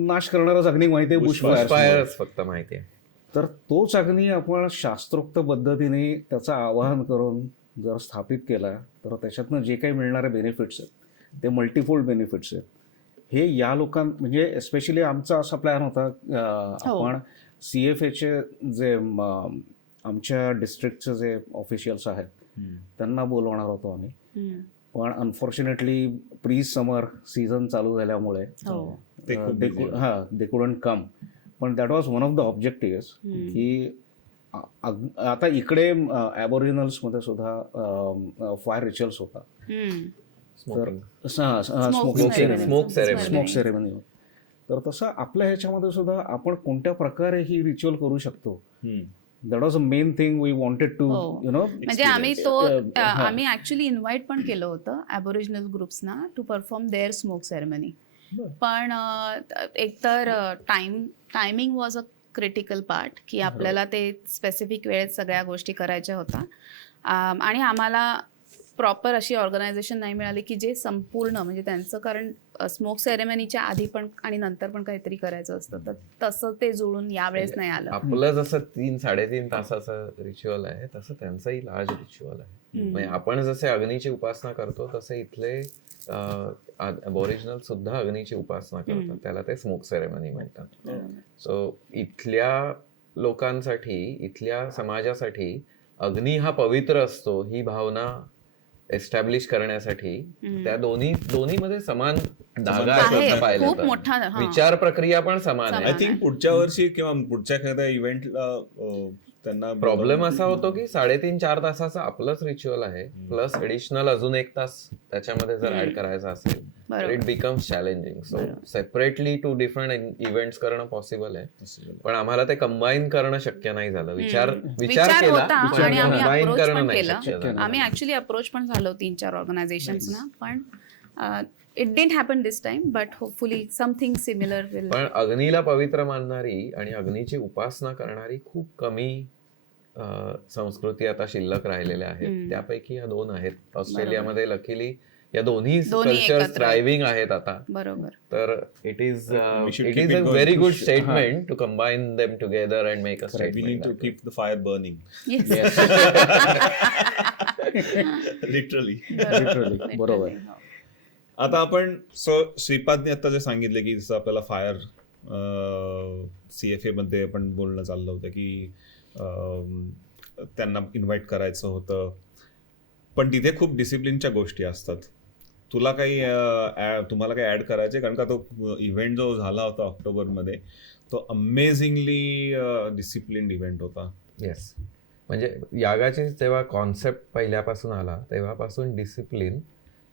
नाश करणारच अग्नी माहिती आहे, बुशफायर्स फक्त माहिती आहे. तर तोच अग्नी आपण शास्त्रोक्त पद्धतीने त्याचं आवाहन करून जर स्थापित केला तर त्याच्यातनं जे काही मिळणारे बेनिफिट्स आहेत ते मल्टिफोल्ड बेनिफिट्स आहेत. हे या म्हणजे एस्पेशली आमचा असा प्लॅन होता, आपण CFAचे जे आमच्या डिस्ट्रिक्टचे जे ऑफिशियल्स आहेत त्यांना बोलवणार होतो आम्ही. पण अनफॉर्च्युनेटली प्री समर सीझन चालू झाल्यामुळे दे कुडंट कम. पण that was one of the objective की आता इकडे ॲबोरिजिनल्समध्ये सुद्धा फायर रिच्युअल्स होता, स्मोक सेरेमनी. तर तसं आपल्या ह्याच्यामध्ये सुद्धा आपण कोणत्या प्रकारे ही रिच्युअल करू शकतो, that was a main thing we wanted to म्हणजे आम्ही ऍक्च्युली इन्व्हाइट पण केलं होतं ॲबोरिजिनल ग्रुप्सना to perform their smoke ceremony. पण एकतर timing was a critical part की आपल्याला ते स्पेसिफिक वेळेत सगळ्या गोष्टी करायच्या होत्या आणि आम्हाला प्रॉपर अशी ऑर्गनायझेशन नाही मिळाली की जे संपूर्ण म्हणजे त्यांचं, कारण स्मोक सेरेमनीच्या आधी पण आणि नंतर पण काहीतरी करायचं असतं, तर तसं ते जुळून यावेळेस नाही आलं. आपलं जसं 3-3.5 तासाचं रिच्युअल आहे तसं त्यांचंही लार्ज रिच्युअल आहे. म्हणजे आपण जसे अग्नीची उपासना करतो तसे इथले अबोरिजिनल सुद्धा अग्नीची उपासना करतात, त्याला ते स्मोक सेरेमनी म्हणतात. सो इथल्या लोकांसाठी, इथल्या समाजासाठी अग्नी हा पवित्र असतो ही भावना एस्टॅब्लिश करण्यासाठी त्या दोन्ही मध्ये समान धागा आहे पाहिलं तर. विचार प्रक्रिया पण समान आहे. आय थिंक पुढच्या वर्षी किंवा पुढच्या एखाद्या इव्हेंटला त्यांना प्रॉब्लेम असा होतो की 3.5-4 तासाचं आपलंच रिच्युअल आहे, प्लस एडिशनल अजून 1 तास त्याच्यामध्ये जर ऍड करायचा असेल it becomes challenging. So separately 2 different events करणं पॉसिबल आहे, पण आम्हाला ते कंबाईन करणं शक्य नाही झालं. विचार केला आणि आम्ही अप्रोच पण केलं. आम्ही ऍक्च्युली अप्रोच पण झालो 3-4 ऑर्गनायझेशन्सना, पण it didn't happen this time, but hopefully something similar will. पण अग्नीला पवित्र मानणारी आणि अग्नीची उपासना करणारी खूप कमी संस्कृती आता शिल्लक राहिलेल्या आहेत. त्यापैकी या 2 आहेत. ऑस्ट्रेलियामध्ये लकीली या दोन्ही कल्चर्स थ्रायव्हिंग आहेत आता. बरोबर. तर it is a very good statement to combine them together and make a statement to keep the fire burning. Literally बरोबर. आता आपण श्रीपादने आता जे सांगितले की जसं आपल्याला फायर CFA मध्ये आपण बोलणं चाललं होतं की त्यांना इन्व्हाइट करायचं होतं, पण तिथे खूप डिसिप्लिनच्या गोष्टी असतात. तुम्हाला काही ऍड करायचे, कारण का तो इव्हेंट जो झाला होता ऑक्टोबरमध्ये तो अमेझिंगली डिसिप्लिन्ड इव्हेंट होता. येस, म्हणजे यागाची जेव्हा कॉन्सेप्ट पहिल्यापासून आला तेव्हापासून डिसिप्लिन,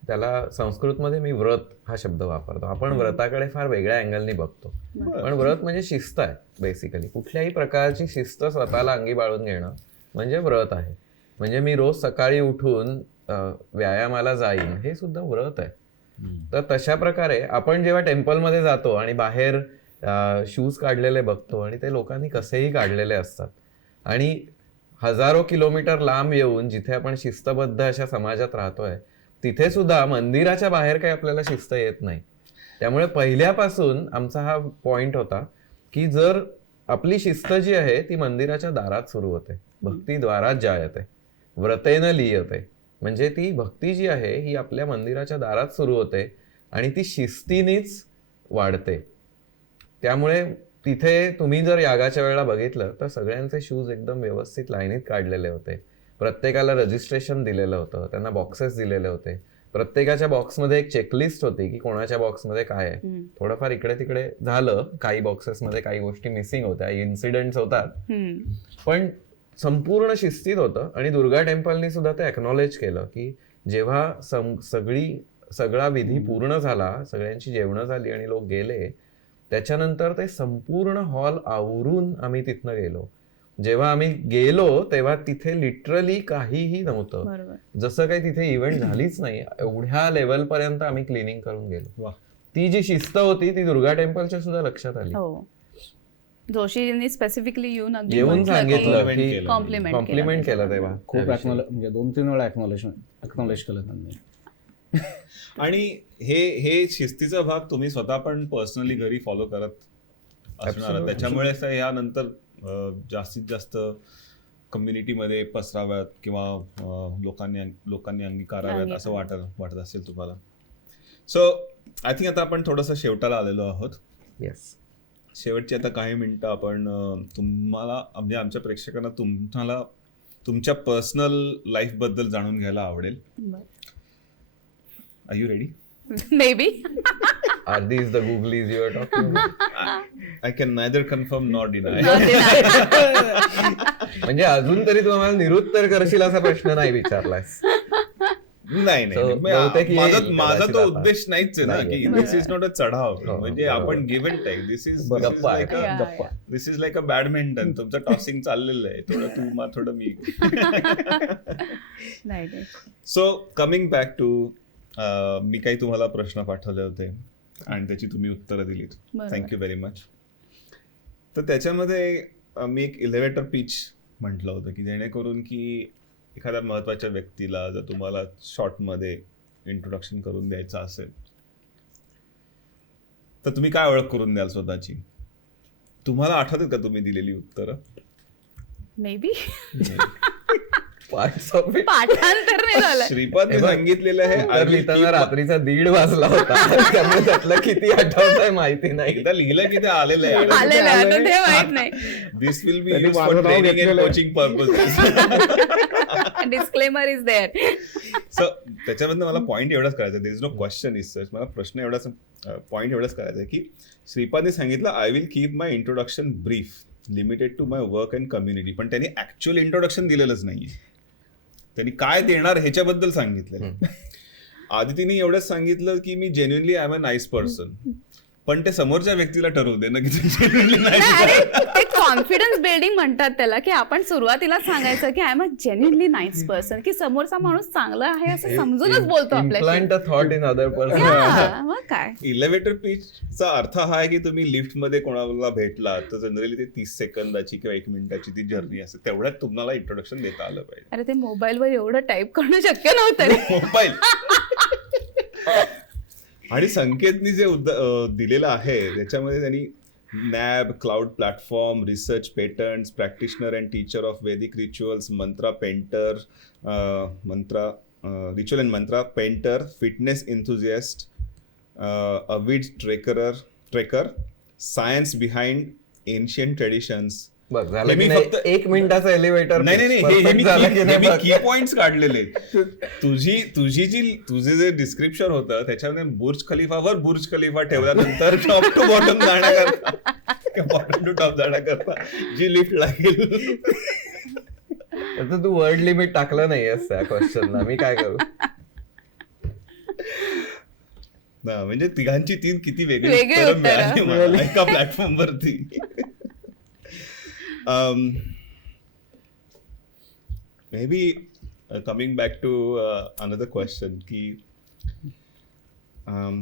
त्याला संस्कृतमध्ये मी व्रत हा शब्द वापरतो. आपण व्रताकडे फार वेगळ्या अँगलनी बघतो, पण व्रत म्हणजे शिस्त आहे बेसिकली. कुठल्याही प्रकारची शिस्त स्वतःला अंगी बाळून घेणं म्हणजे व्रत आहे. म्हणजे मी रोज सकाळी उठून व्यायामाला जाईन हे सुद्धा व्रत आहे. तर तशा प्रकारे आपण जेव्हा टेम्पलमध्ये जातो आणि बाहेर शूज काढलेले बघतो आणि ते लोकांनी कसेही काढलेले असतात, आणि हजारो किलोमीटर लांब येऊन जिथे आपण शिस्तबद्ध अशा समाजात राहतोय तिथे सुद्धा मंदिराच्या बाहेर काही आपल्याला शिस्त येत नाही. त्यामुळे पहिल्यापासून आमचा हा पॉइंट होता की जर आपली शिस्त जी आहे ती मंदिराच्या दारात सुरू होते, भक्ती द्वारात जायते व्रतेनं लियते. म्हणजे ती भक्ती जी आहे ही आपल्या मंदिराच्या दारात सुरू होते आणि ती शिस्तीनेच वाढते. त्यामुळे तिथे तुम्ही जर यागाच्या वेळेला बघितलं तर सगळ्यांचे शूज एकदम व्यवस्थित लाईनीत काढलेले होते, प्रत्येकाला रजिस्ट्रेशन दिलेलं होतं, त्यांना बॉक्सेस दिलेले होते, प्रत्येकाच्या बॉक्समध्ये एक चेकलिस्ट होती की कोणाच्या बॉक्समध्ये काय आहे. थोडंफार इकडे तिकडे झालं, काही बॉक्सेसमध्ये काही गोष्टी मिसिंग होत्या, इन्सिडेंट्स होतात, पण संपूर्ण शिस्तीत होतं. आणि दुर्गा टेम्पलनी सुद्धा ते अॅक्नॉलेज केलं की जेव्हा सगळी सगळा विधी पूर्ण झाला, सगळ्यांची जेवणं झाली आणि लोक गेले, त्याच्यानंतर ते संपूर्ण हॉल आवरून आम्ही तिथनं गेलो. जेव्हा आम्ही गेलो तेव्हा तिथे लिटरली काहीही नव्हतं, बरोबर. जसं काही तिथे इव्हेंट झालीच नाही. एवढ्या लेवल पर्यंत आम्ही क्लिनिंग करून गेलो. वा. ती जी शिस्त होती ती दुर्गा टेम्पलच्या सुद्धा लक्षात आली. हो, जोशींनी स्पेसिफिकली येऊन येऊन सांगितलं की केलं. कॉम्प्लिमेंट केलं तेव्हा. खूप म्हणजे 2-3 वेळा एक्नॉलेज केलं त्यांनी. आणि हे शिस्तीचा भाग तुम्ही स्वतः पण पर्सनली घरी फॉलो करत असणार, Absolutely. त्याच्यामुळे यानंतर जास्तीत जास्त कम्युनिटीमध्ये पसराव्यात किंवा लोकांनी अंगीकाराव्यात असं वाटत असेल तुम्हाला. सो आय थिंक आता आपण थोडंसं शेवटाला आलेलो आहोत. येस. शेवटची आता काही मिनिटं आपण तुम्हाला म्हणजे आमच्या प्रेक्षकांना तुम्हाला तुमच्या पर्सनल लाईफ बद्दल जाणून घ्यायला आवडेल. Are you ready? Maybe. Are these the googlies you are talking about? I can neither confirm nor deny. म्हणजे अजून तरी तू आम्हाला निरुत्तर करशील असा प्रश्न नाही विचारलास. नाही So, बहुतेक येईल माझा कदाचित तो आता. उद्देश नाहीच आहे ना की नाहीये. दिस इज नॉट अ चढाव. हो, म्हणजे बरोबर. आपण give and take. This is गप्पा आहे. गप्पा. This is like a badminton. तुमचं टॉसिंग चाललेलं आहे, थोडं तू मा थोडं मी. नाही. सो कमिंग बॅक टू मी काही तुम्हाला प्रश्न पाठवले होते आणि त्याची तुम्ही उत्तरं दिलीत. Thank you very much. तर त्याच्यामध्ये मी एक इलेव्हेटर पिच म्हटलं होतं की जेणेकरून की एखाद्या महत्त्वाच्या व्यक्तीला जर तुम्हाला शॉर्टमध्ये इंट्रोडक्शन करून द्यायचं असेल तर तुम्ही काय ओळख करून द्याल स्वतःची? तुम्हाला आठवतात का तुम्ही दिलेली उत्तरं? May be. Parts of it. पाठांतर नाही झालं. श्रीपादने सांगितलेलं आहे उत्तर लिहिताना रात्रीचा 1:30 वाजला होता. त्यामुळे त्यातलं किती आठवतंय माहिती नाही. एकदा लिहिलं की ते आलेलं आहे. आलेलं आहे, आता ते माहित नाही. दिस विल बी त्यांनी युज्ड माझं फॉर नाव ट्रेनिंग अँड घेतलेलं आहे. Coaching purposes. Disclaimer is there. So त्याच्यामधनं मला पॉईंट एवढाच करायचा, there is no question is such. मला प्रश्न एवढाच पॉईंट एवढाच करायचा आहे की श्रीपादने सांगितलं I will keep my introduction brief limited to my work and community. पण त्यांनी ऍक्च्युअल इंट्रोडक्शन दिलेलंच नाहीये. त्यांनी काय देणार ह्याच्याबद्दल सांगितलं. आदितीने एवढंच सांगितलं की मी genuinely I am a nice person. पण ते समोरच्या व्यक्तीला ठरवू दे ना की जेन्युइनली नाही, नाईस. अरे ते कॉन्फिडन्स बिल्डिंग म्हणतात त्याला, की आपण सुरुवातीला सांगायचं की I am a genuinely nice person, की समोरचा माणूस चांगला आहे असं समजूनच बोलतो आपल्याशी. Implant a thought in other person. Yeah, मग काय. इलेव्हेटर पिचचा अर्थ हा आहे की तुम्ही लिफ्टमध्ये कोणाला भेटला तर जनरली ते 30 सेकंदाची किंवा 1 मिनिटाची ती जर्नी असते, तेवढ्यात तुम्हाला इंट्रोडक्शन देता आलं पाहिजे. अरे ते मोबाईलवर एवढं टाईप करणं शक्य नव्हतं रे. मोबाईल आणि संकेतनी जे दिलेलं आहे त्याच्यामध्ये त्यांनी NAB, cloud platform, research, patents, practitioner and teacher of Vedic rituals, mantra painter, ritual and mantra painter, fitness enthusiast, avid trekker, science behind ancient traditions. बघ झालं मी की नाही, फक्त- 1 मिनिटाचं एलिव्हेटर. नाही हे मी की पॉइंट्स काढलेले. तुझे जे डिस्क्रिप्शन होतं त्याच्यामध्ये बुर्ज खलिफावर बुर्ज खलिफा ठेवल्यानंतर टॉप टू बॉटम जाण्याकरता बॉटम टू टॉप जाण्याकरता जी लिफ्ट लागेल. तर तू वर्ड लिमिट टाकलं नाहीयेस त्या क्वेश्चनला, मी काय करू? म्हणजे तिघांची 3 किती वेगळी वेगळी उत्तरं उत्तरं. मिळाली मला एका प्लॅटफॉर्म वरती. Maybe coming back to another question की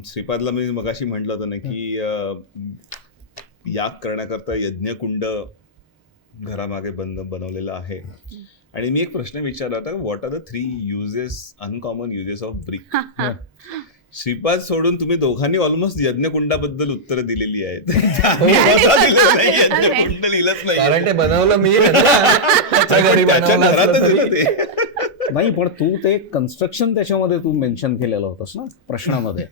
श्रीपादला मी मगाशी म्हटलं होतं ना की याग करण्याकरता यज्ञकुंड घरामागे बनवलेलं आहे आणि मी एक प्रश्न विचारला होता, what are the 3 uncommon uses of brick? Shripad सोडून तुम्ही दोघांनी ऑलमोस्ट यज्ञकुंडाबद्दल उत्तर दिलेली आहेत. यज्ञकुंड लिहिलंच नाही, कारण ते बनवलं मी आहे ना. त्याच्या घरी त्याच्या बनवलं असलं घरातच तरी. आहे ते. नाही, पण तू ते कन्स्ट्रक्शन त्याच्यामध्ये तू मेन्शन केलेलं होतंस ना प्रश्नामध्ये.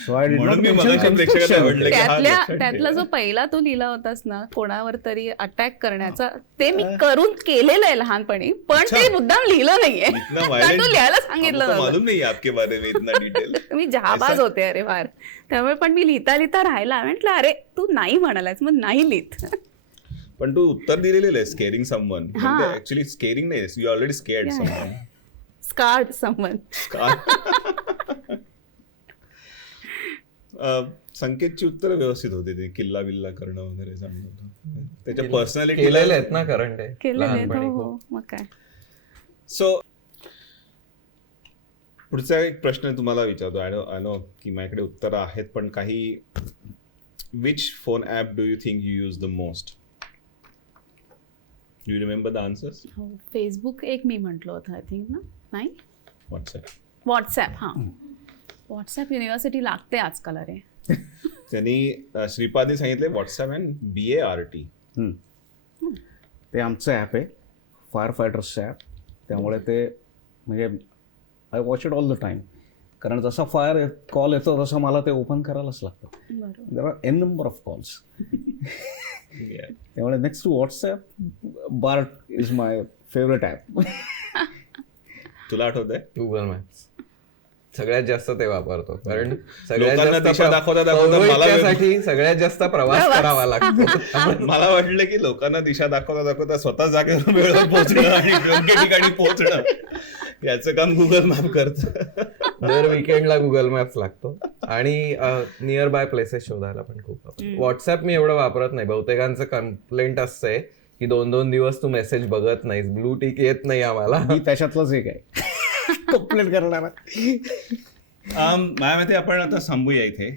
So I did not म्हणून मी mention मगाशी प्रेक्षकांना construction. म्हटलं की हा लक्षात त्यातला ठेवा. जो पहिला तू लिहिला होतास ना कोणावर तरी अटॅक करण्याचा, ते मी करून केलेलं आहे लहानपणी, पण अच्छा. ते मुद्दाम लिहिलं नाहीये. इतना कारण violent. तू लिहायला सांगितलं हमको नव्हतं. मालूम नहीं आपके बारे में इतना डिटेल. मी जहाबाज ऐसा- होते अरे फार. त्यामुळे पण मी लिहिता लिहिता राहिला, म्हटलं अरे तू नाही म्हणालास मग नाही लिहित. पण तू उत्तर दिलेलं आहे स्केरिंग समवन. हा. ऍक्च्युली स्केरिंग नाही, you already scared Yeah. Someone. Scared someone. संकेतची उत्तर व्यवस्थित होती, ते किल्ला बिल्ला करणं वगैरे चांगलं होतं. त्याच्या पर्सनॅलिटी केलेले आहेत ना करंट केलेले आहेत. हो, मग काय. सो पुढचा एक प्रश्न तुम्हाला विचारतो. आय नो की माझ्याकडे उत्तरं आहेत, पण काही which phone app do you think you use the most? Do you remember the answers? हो, फेसबुक एक मी म्हटलं होतं आय थिंक ना, नाही व्हॉट्सॲप. हां, व्हॉट्सॲप युनिव्हर्सिटी लागते आजकाल. अरे त्यांनी श्रीपादने सांगितले व्हॉट्सॲप अँड BART. ते आमचं ॲप आहे, फायर फायटर्सचं ॲप. त्यामुळे ते म्हणजे I watch it all the time. कारण जसा फायर कॉल येतो तसं मला ते ओपन करायलाच लागतं. बरोबर. There are an number of calls. त्यामुळे next to WhatsApp, Bart is my favourite app. तुला आठवतंय? गुगल मॅप्स सगळ्यात जास्त ते वापरतो, कारण लोकांना दिशा दाखवता दाखवता पौर्वत्यासाठी सगळ्यात जास्त प्रवास करावा लागतो. मला वाटलं की लोकांना दिशा दाखवता दाखवता स्वतः जागेवर वेळेवर पोहोचणं आणि योग्य ठिकाणी पोहोचणं याचं काम गुगल मॅप करतं. दर विकेंडला गुगल मॅप्स लागतो. आणि नियर बाय प्लेसेस शोधायला पण खूप वापरतो. व्हॉट्सअप मी एवढं वापरत नाही. बहुतेकांचं कंप्लेंट असते की 2-2 दिवस तू मेसेज बघत नाहीस, ब्लू टिक येत नाही आम्हाला. मी त्याच्यातलंच एक आहे कंप्लेंट करणारा. माझ्या मते आपण आता थांबूया इथे.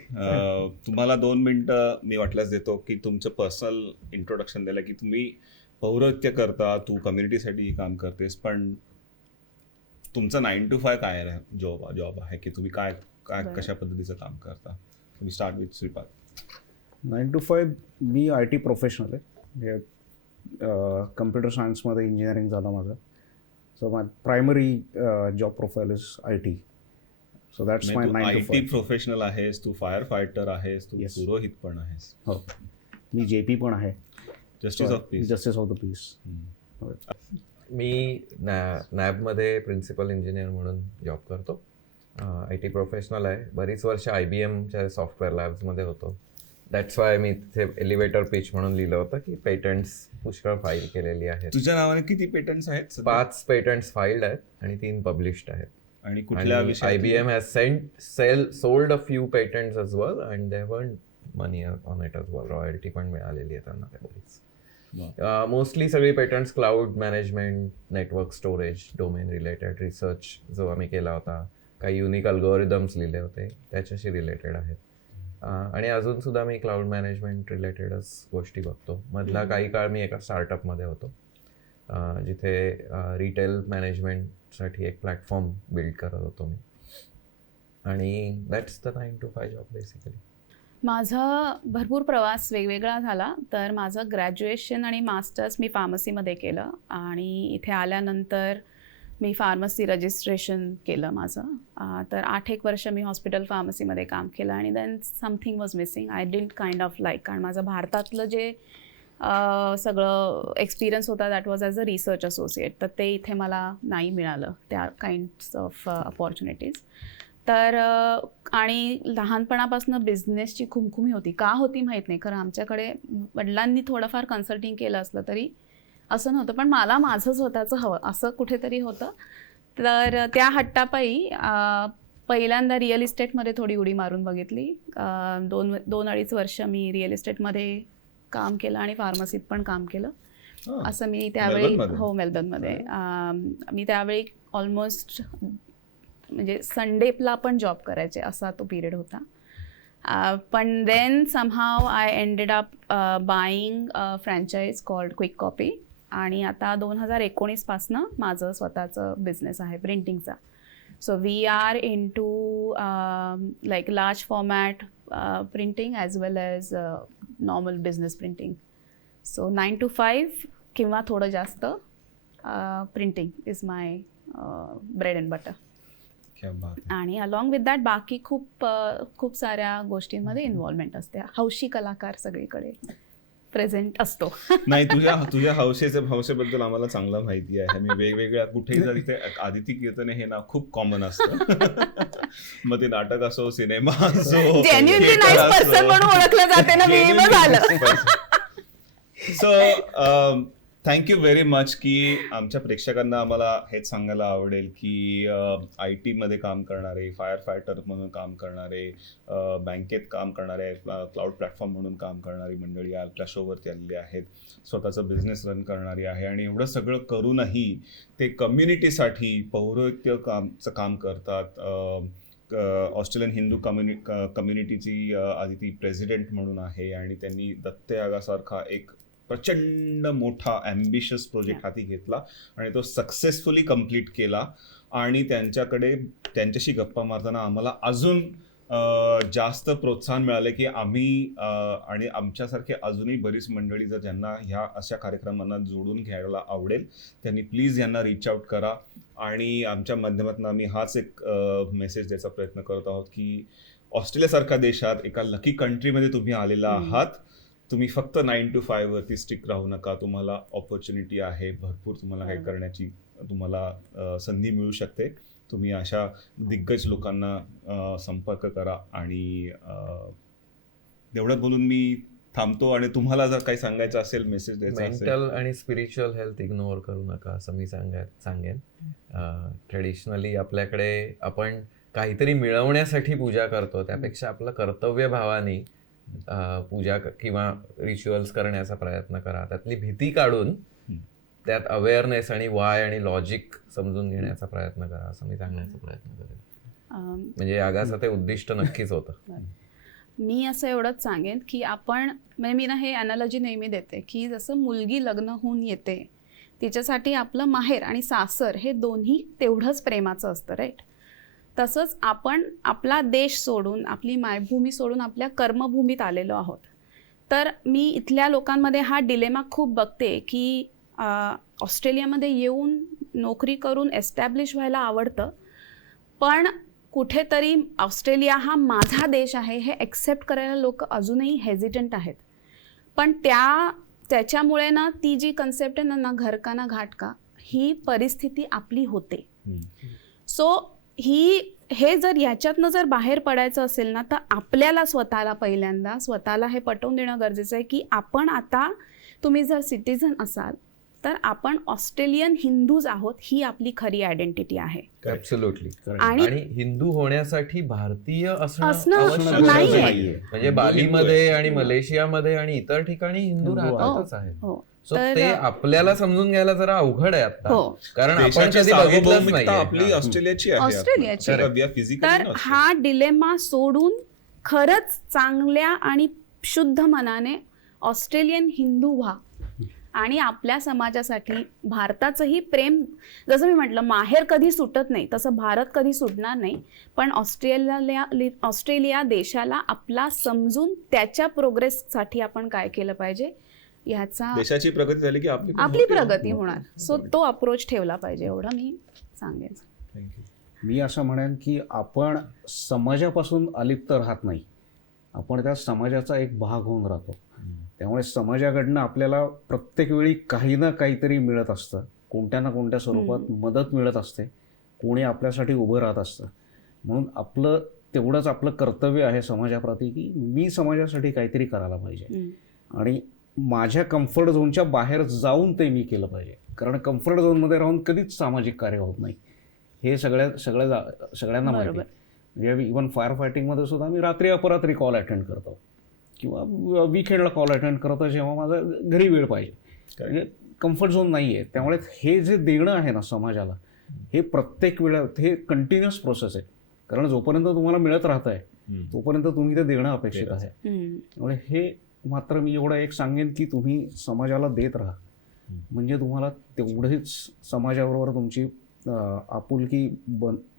तुम्हाला 2 मिनिटं मी वाटल्यास देतो की तुमचं पर्सनल इंट्रोडक्शन द्यायला, की तुम्ही पौरत्य करता, तू कम्युनिटीसाठी काम करतेस, पण तुमचं 9 to 5 काय आहे? जॉब आहे की तुम्ही काय कशा पद्धतीचं काम करता? तुम्ही start with Shripad. 9 to 5 me IT professional आहे. कम्प्युटर सायन्समध्ये इंजिनिअरिंग झालं माझं. So my primary job profile is IT. So that's my 9 to 5. IT professional आहेस, तू फायर फायटर आहेस, तू Yes. पुरोहित पण आहेस. हो, मी JP पण आहे, justice of peace. Justice of the peace. मी नॅबमध्ये प्रिन्सिपल इंजिनियर म्हणून जॉब करतो. IT प्रोफेशनल आहे. बरीच वर्ष IBMच्या सॉफ्टवेअर लॅब्समध्ये होतो. दॅट्स वाय मी तिथे एलिव्हेटर पिच म्हणून लिहिलं होतं की पेटंट्स पुष्कळ फाईल केलेली आहेत. तुझ्या नावाने किती पेटंट्स आहेत? 5 पेटंट्स फाईल्ड आहेत आणि 3 पब्लिश्ड आहेत. आणि कुठल्या विषयात? IBM has sold a few patents as well and they earned money on it as well. Royalty पण मिळालेली आहे त्यांना त्यावेळीच. मोस्टली सगळी patents cloud management, network storage, domain related research जो आम्ही केला होता, काही युनिक अल्गोरिदम्स लिहिले होते त्याच्याशी रिलेटेड आहेत. आणि अजून सुद्धा मी क्लाउड मॅनेजमेंट रिलेटेडच गोष्टी बघतो. मधला काही काळ मी एका स्टार्टअपमध्ये होतो जिथे रिटेल मॅनेजमेंटसाठी एक प्लॅटफॉर्म बिल्ड करत होतो मी. आणि that's the 9 to 5 job basically. माझा भरपूर प्रवास वेगवेगळा झाला. तर माझं ग्रॅज्युएशन आणि मास्टर्स मी फार्मसीमध्ये केलं आणि इथे आल्यानंतर मी फार्मसी रजिस्ट्रेशन केलं माझं. तर 8-1 वर्ष मी हॉस्पिटल फार्मसीमध्ये काम केलं आणि then something was missing. I didn't kind of like, कारण माझं भारतातलं जे सगळं एक्सपिरियन्स होता that was as a research associate, तर ते इथे मला नाही मिळालं त्या काइंड्स ऑफ अपॉर्च्युनिटीज. तर आणि लहानपणापासून बिझनेसची खुमखुमी होती. का होती माहीत नाही, खरं आमच्याकडे वडिलांनी थोडंफार कन्सल्टिंग केलं असलं तरी असं नव्हतं, पण मला माझं स्वतःचं हवं असं कुठेतरी होतं. तर त्या हट्टापायी पहिल्यांदा रिअल इस्टेटमध्ये थोडी उडी मारून बघितली. 2-2.5 वर्ष मी रिअल इस्टेटमध्ये काम केलं आणि फार्मसीत पण काम केलं. असं मी त्यावेळी, हो मेलबर्नमध्ये. मी त्यावेळी ऑलमोस्ट म्हणजे संडेला पण जॉब करायचे असा तो पिरियड होता. पण then somehow I ended up buying franchise called quick copy. आणि आता 2019 पासनं माझं स्वतःचं बिझनेस आहे प्रिंटिंगचा. So we are into like large format printing as well as normal business printing. So 9 to 5 किंवा थोडं जास्त printing is my bread and butter. आणि अलॉंग विथ दॅट बाकी खूप साऱ्या गोष्टींमध्ये इन्व्हॉल्वमेंट असते. हौशी कलाकार सगळीकडे प्रेझेंट असतो. नाही, तुझ्या हौसेबद्दल आम्हाला चांगलं माहिती आहे. मी वेगवेगळ्या कुठेही जर इथे आदिती कीर्तने हे नाव खूप कॉमन असतं. मग ते नाटक असो, सिनेमा असो, जेन्युइनली नाईस पर्सन म्हणून ओळखलं जाते ना, मी झालं. सो थँक्यू व्हेरी मच की आमच्या प्रेक्षकांना आम्हाला हेच सांगायला आवडेल की IT मध्ये काम करणारे, फायर फायटर म्हणून काम करणारे, बँकेत काम करणारे, क्लाउड प्लॅटफॉर्म म्हणून काम करणारी मंडळी आपल्या शोवरती आलेली आहेत, स्वतःचा बिझनेस रन करणारी आहे आणि एवढं सगळं करूनही ते कम्युनिटीसाठी पौरोहित्य काम करतात. ऑस्ट्रेलियन हिंदू कम्युनिटीची आधी ती प्रेसिडेंट म्हणून आहे आणि त्यांनी दत्त यागासारखा एक प्रचंड मोठा ॲम्बिशियस प्रोजेक्ट हाती घेतला आणि तो सक्सेसफुली कंप्लीट केला. आणि त्यांच्याशी गप्पा मारताना आम्हाला अजून जास्त प्रोत्साहन मिळाले की आम्ही आणि आमच्यासारखे अजूनही बरीच मंडळी जर ज्यांना ह्या अशा कार्यक्रमांना जोडून घ्यायला आवडेल त्यांनी प्लीज यांना रीच आउट करा. आणि आमच्या माध्यमातून आम्ही हाच एक मेसेज द्यायचा प्रयत्न करत आहोत की ऑस्ट्रेलियासारख्या देशात एका लकी कंट्रीमध्ये तुम्ही आलेला आहात. तुम्ही फक्त 9 to 5 वरती स्टिक राहू नका. तुम्हाला ऑपॉर्च्युनिटी आहे, भरपूर तुम्हाला काही करण्याची तुम्हाला संधी मिळू शकते. तुम्ही अशा दिग्गज लोकांना संपर्क करा. आणि एवढं बोलून मी थांबतो. आणि तुम्हाला जर काही सांगायचं असेल, मेसेज द्यायचा असेल, मेंटल आणि स्पिरिच्युअल हेल्थ इग्नोर करू नका असं मी सांगेन. ट्रेडिशनली आपल्याकडे आपण काहीतरी मिळवण्यासाठी पूजा करतो, त्यापेक्षा आपलं कर्तव्य भावाने पूजा किंवा रिच्युअल्स करण्याचा प्रयत्न करा. त्यातली भीती काढून त्यात अवेअरनेस आणि वाय आणि लॉजिक समजून घेण्याचा प्रयत्न करा असं मी सांगण्याचा प्रयत्न करेन. म्हणजे यागाचं ते उद्दिष्ट नक्कीच होतं. मी असं एवढंच सांगेन की आपण म्हणजे मी ना हे अॅनालॉजी नेहमी देते की जसं मुलगी लग्न होऊन येते तिच्यासाठी आपलं माहेर आणि सासर हे दोन्ही तेवढंच प्रेमाचं असतं, राईट. तसंच आपण आपला देश सोडून, आपली मायभूमी सोडून आपल्या कर्मभूमीत आलेलो आहोत. तर मी इथल्या लोकांमध्ये हा डिलेमा खूप बघते की ऑस्ट्रेलियामध्ये येऊन नोकरी करून एस्टॅब्लिश व्हायला आवडतं, पण कुठेतरी ऑस्ट्रेलिया हा माझा देश आहे हे ॲक्सेप्ट करायला लोक अजूनही हेजिटंट आहेत. पण त्याच्यामुळे ना ती जी कन्सेप्ट आहे ना घर का ना घाट का, ही परिस्थिती आपली होते. सो हे जर ह्याच्यातनं जर बाहेर पडायचं असेल ना तर आपल्याला पहिल्यांदा स्वतःला हे पटवून देणं गरजेचं आहे की आपण आता, तुम्ही जर सिटिझन असाल तर आपण ऑस्ट्रेलियन हिंदूज आहोत, ही आपली खरी आयडेंटिटी आहे. ऍब्सोल्युटली. आणि हिंदू होण्यासाठी भारतीय असणं आवश्यक नाहीये. नाहीये. म्हणजे बालीमध्ये आणि मलेशियामध्ये आणि इतर ठिकाणी हिंदू राहतातच आहेत. सो ते आपल्याला समजून घ्यायला जरा अवघड आहे आता, कारण आपण कधी बघितलंच नाही. आपली ऑस्ट्रेलियाची. तर हा डिलेमा सोडून खरंच चांगल्या आणि शुद्ध मनाने ऑस्ट्रेलियन हिंदू व्हा. आणि आपल्या समाजासाठी भारताचंही प्रेम, जसं मी म्हटलं माहेर कधी सुटत नाही तसं भारत कधी सुटणार नाही, पण ऑस्ट्रेलिया देशाला आपला समजून त्याच्या प्रोग्रेससाठी आपण काय केलं पाहिजे ह्याचा, देशाची प्रगती झाली की आपली प्रगती होणार. सो तो अप्रोच ठेवला पाहिजे, एवढं मी सांगेन. मी असं म्हणेन की आपण समाजापासून अलिप्त राहत नाही, आपण त्या समाजाचा एक भाग होऊन राहतो. त्यामुळे समाजाकडनं आपल्याला प्रत्येक वेळी काही ना काहीतरी मिळत असतं, कोणत्या ना कोणत्या स्वरूपात मदत मिळत असते, कोणी आपल्यासाठी उभं राहत असतं. म्हणून तेवढंच आपलं कर्तव्य आहे समाजाप्रती की मी समाजासाठी काहीतरी करायला पाहिजे आणि माझ्या कम्फर्ट झोनच्या बाहेर जाऊन ते मी केलं पाहिजे. कारण कम्फर्ट झोनमध्ये राहून कधीच सामाजिक कार्य होत नाही, हे सगळ्यांना माहिती आहे. म्हणजे इव्हन फायर फायटिंगमध्ये सुद्धा मी रात्री अपरात्री कॉल अटेंड करतो किंवा वीकेंडला कॉल अटेंड करतो जेव्हा माझा घरी वेळ पाहिजे. म्हणजे कम्फर्ट झोन नाही आहे. त्यामुळे हे जे देणं आहे ना समाजाला, हे प्रत्येक वेळा हे कंटिन्युअस प्रोसेस आहे. कारण जोपर्यंत तुम्हाला मिळत राहत आहे तोपर्यंत तुम्ही ते देणं अपेक्षित आहे. त्यामुळे हे मात्र मी एवढं एक सांगेन की तुम्ही समाजाला देत राहा, म्हणजे तुम्हाला तेवढेच समाजाबरोबर तुमची आपुलकी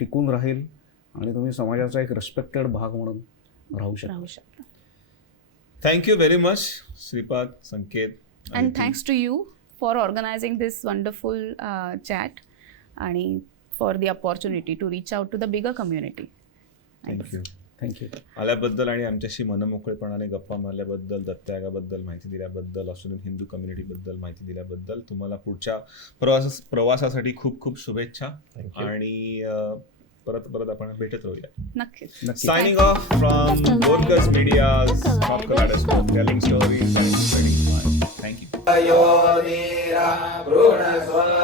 टिकून राहील आणि तुम्ही समाजाचा एक रिस्पेक्टेड भाग म्हणून राहू शकता. Thank you very much Shripad, Sanket, and thanks to you for organizing this wonderful chat आणि for the opportunity to reach out to the bigger community. Thank you आल्याबद्दल आणि आमच्याशी मनमोकळेपणाने गप्पा मारल्याबद्दल, दत्त यागाबद्दल माहिती दिल्याबद्दल, ऑस्ट्रेलियन हिंदू कम्युनिटीबद्दल माहिती दिल्याबद्दल तुम्हाला पुढच्या प्रवासासाठी खूप खूप शुभेच्छा. आणि परत आपण भेटत राहूया. नक्कीच. Signing off from Borkars media, talk kaleidoscope, telling stories and spreading smile. Thank you. योनिरा भ्रूणस्वरूपा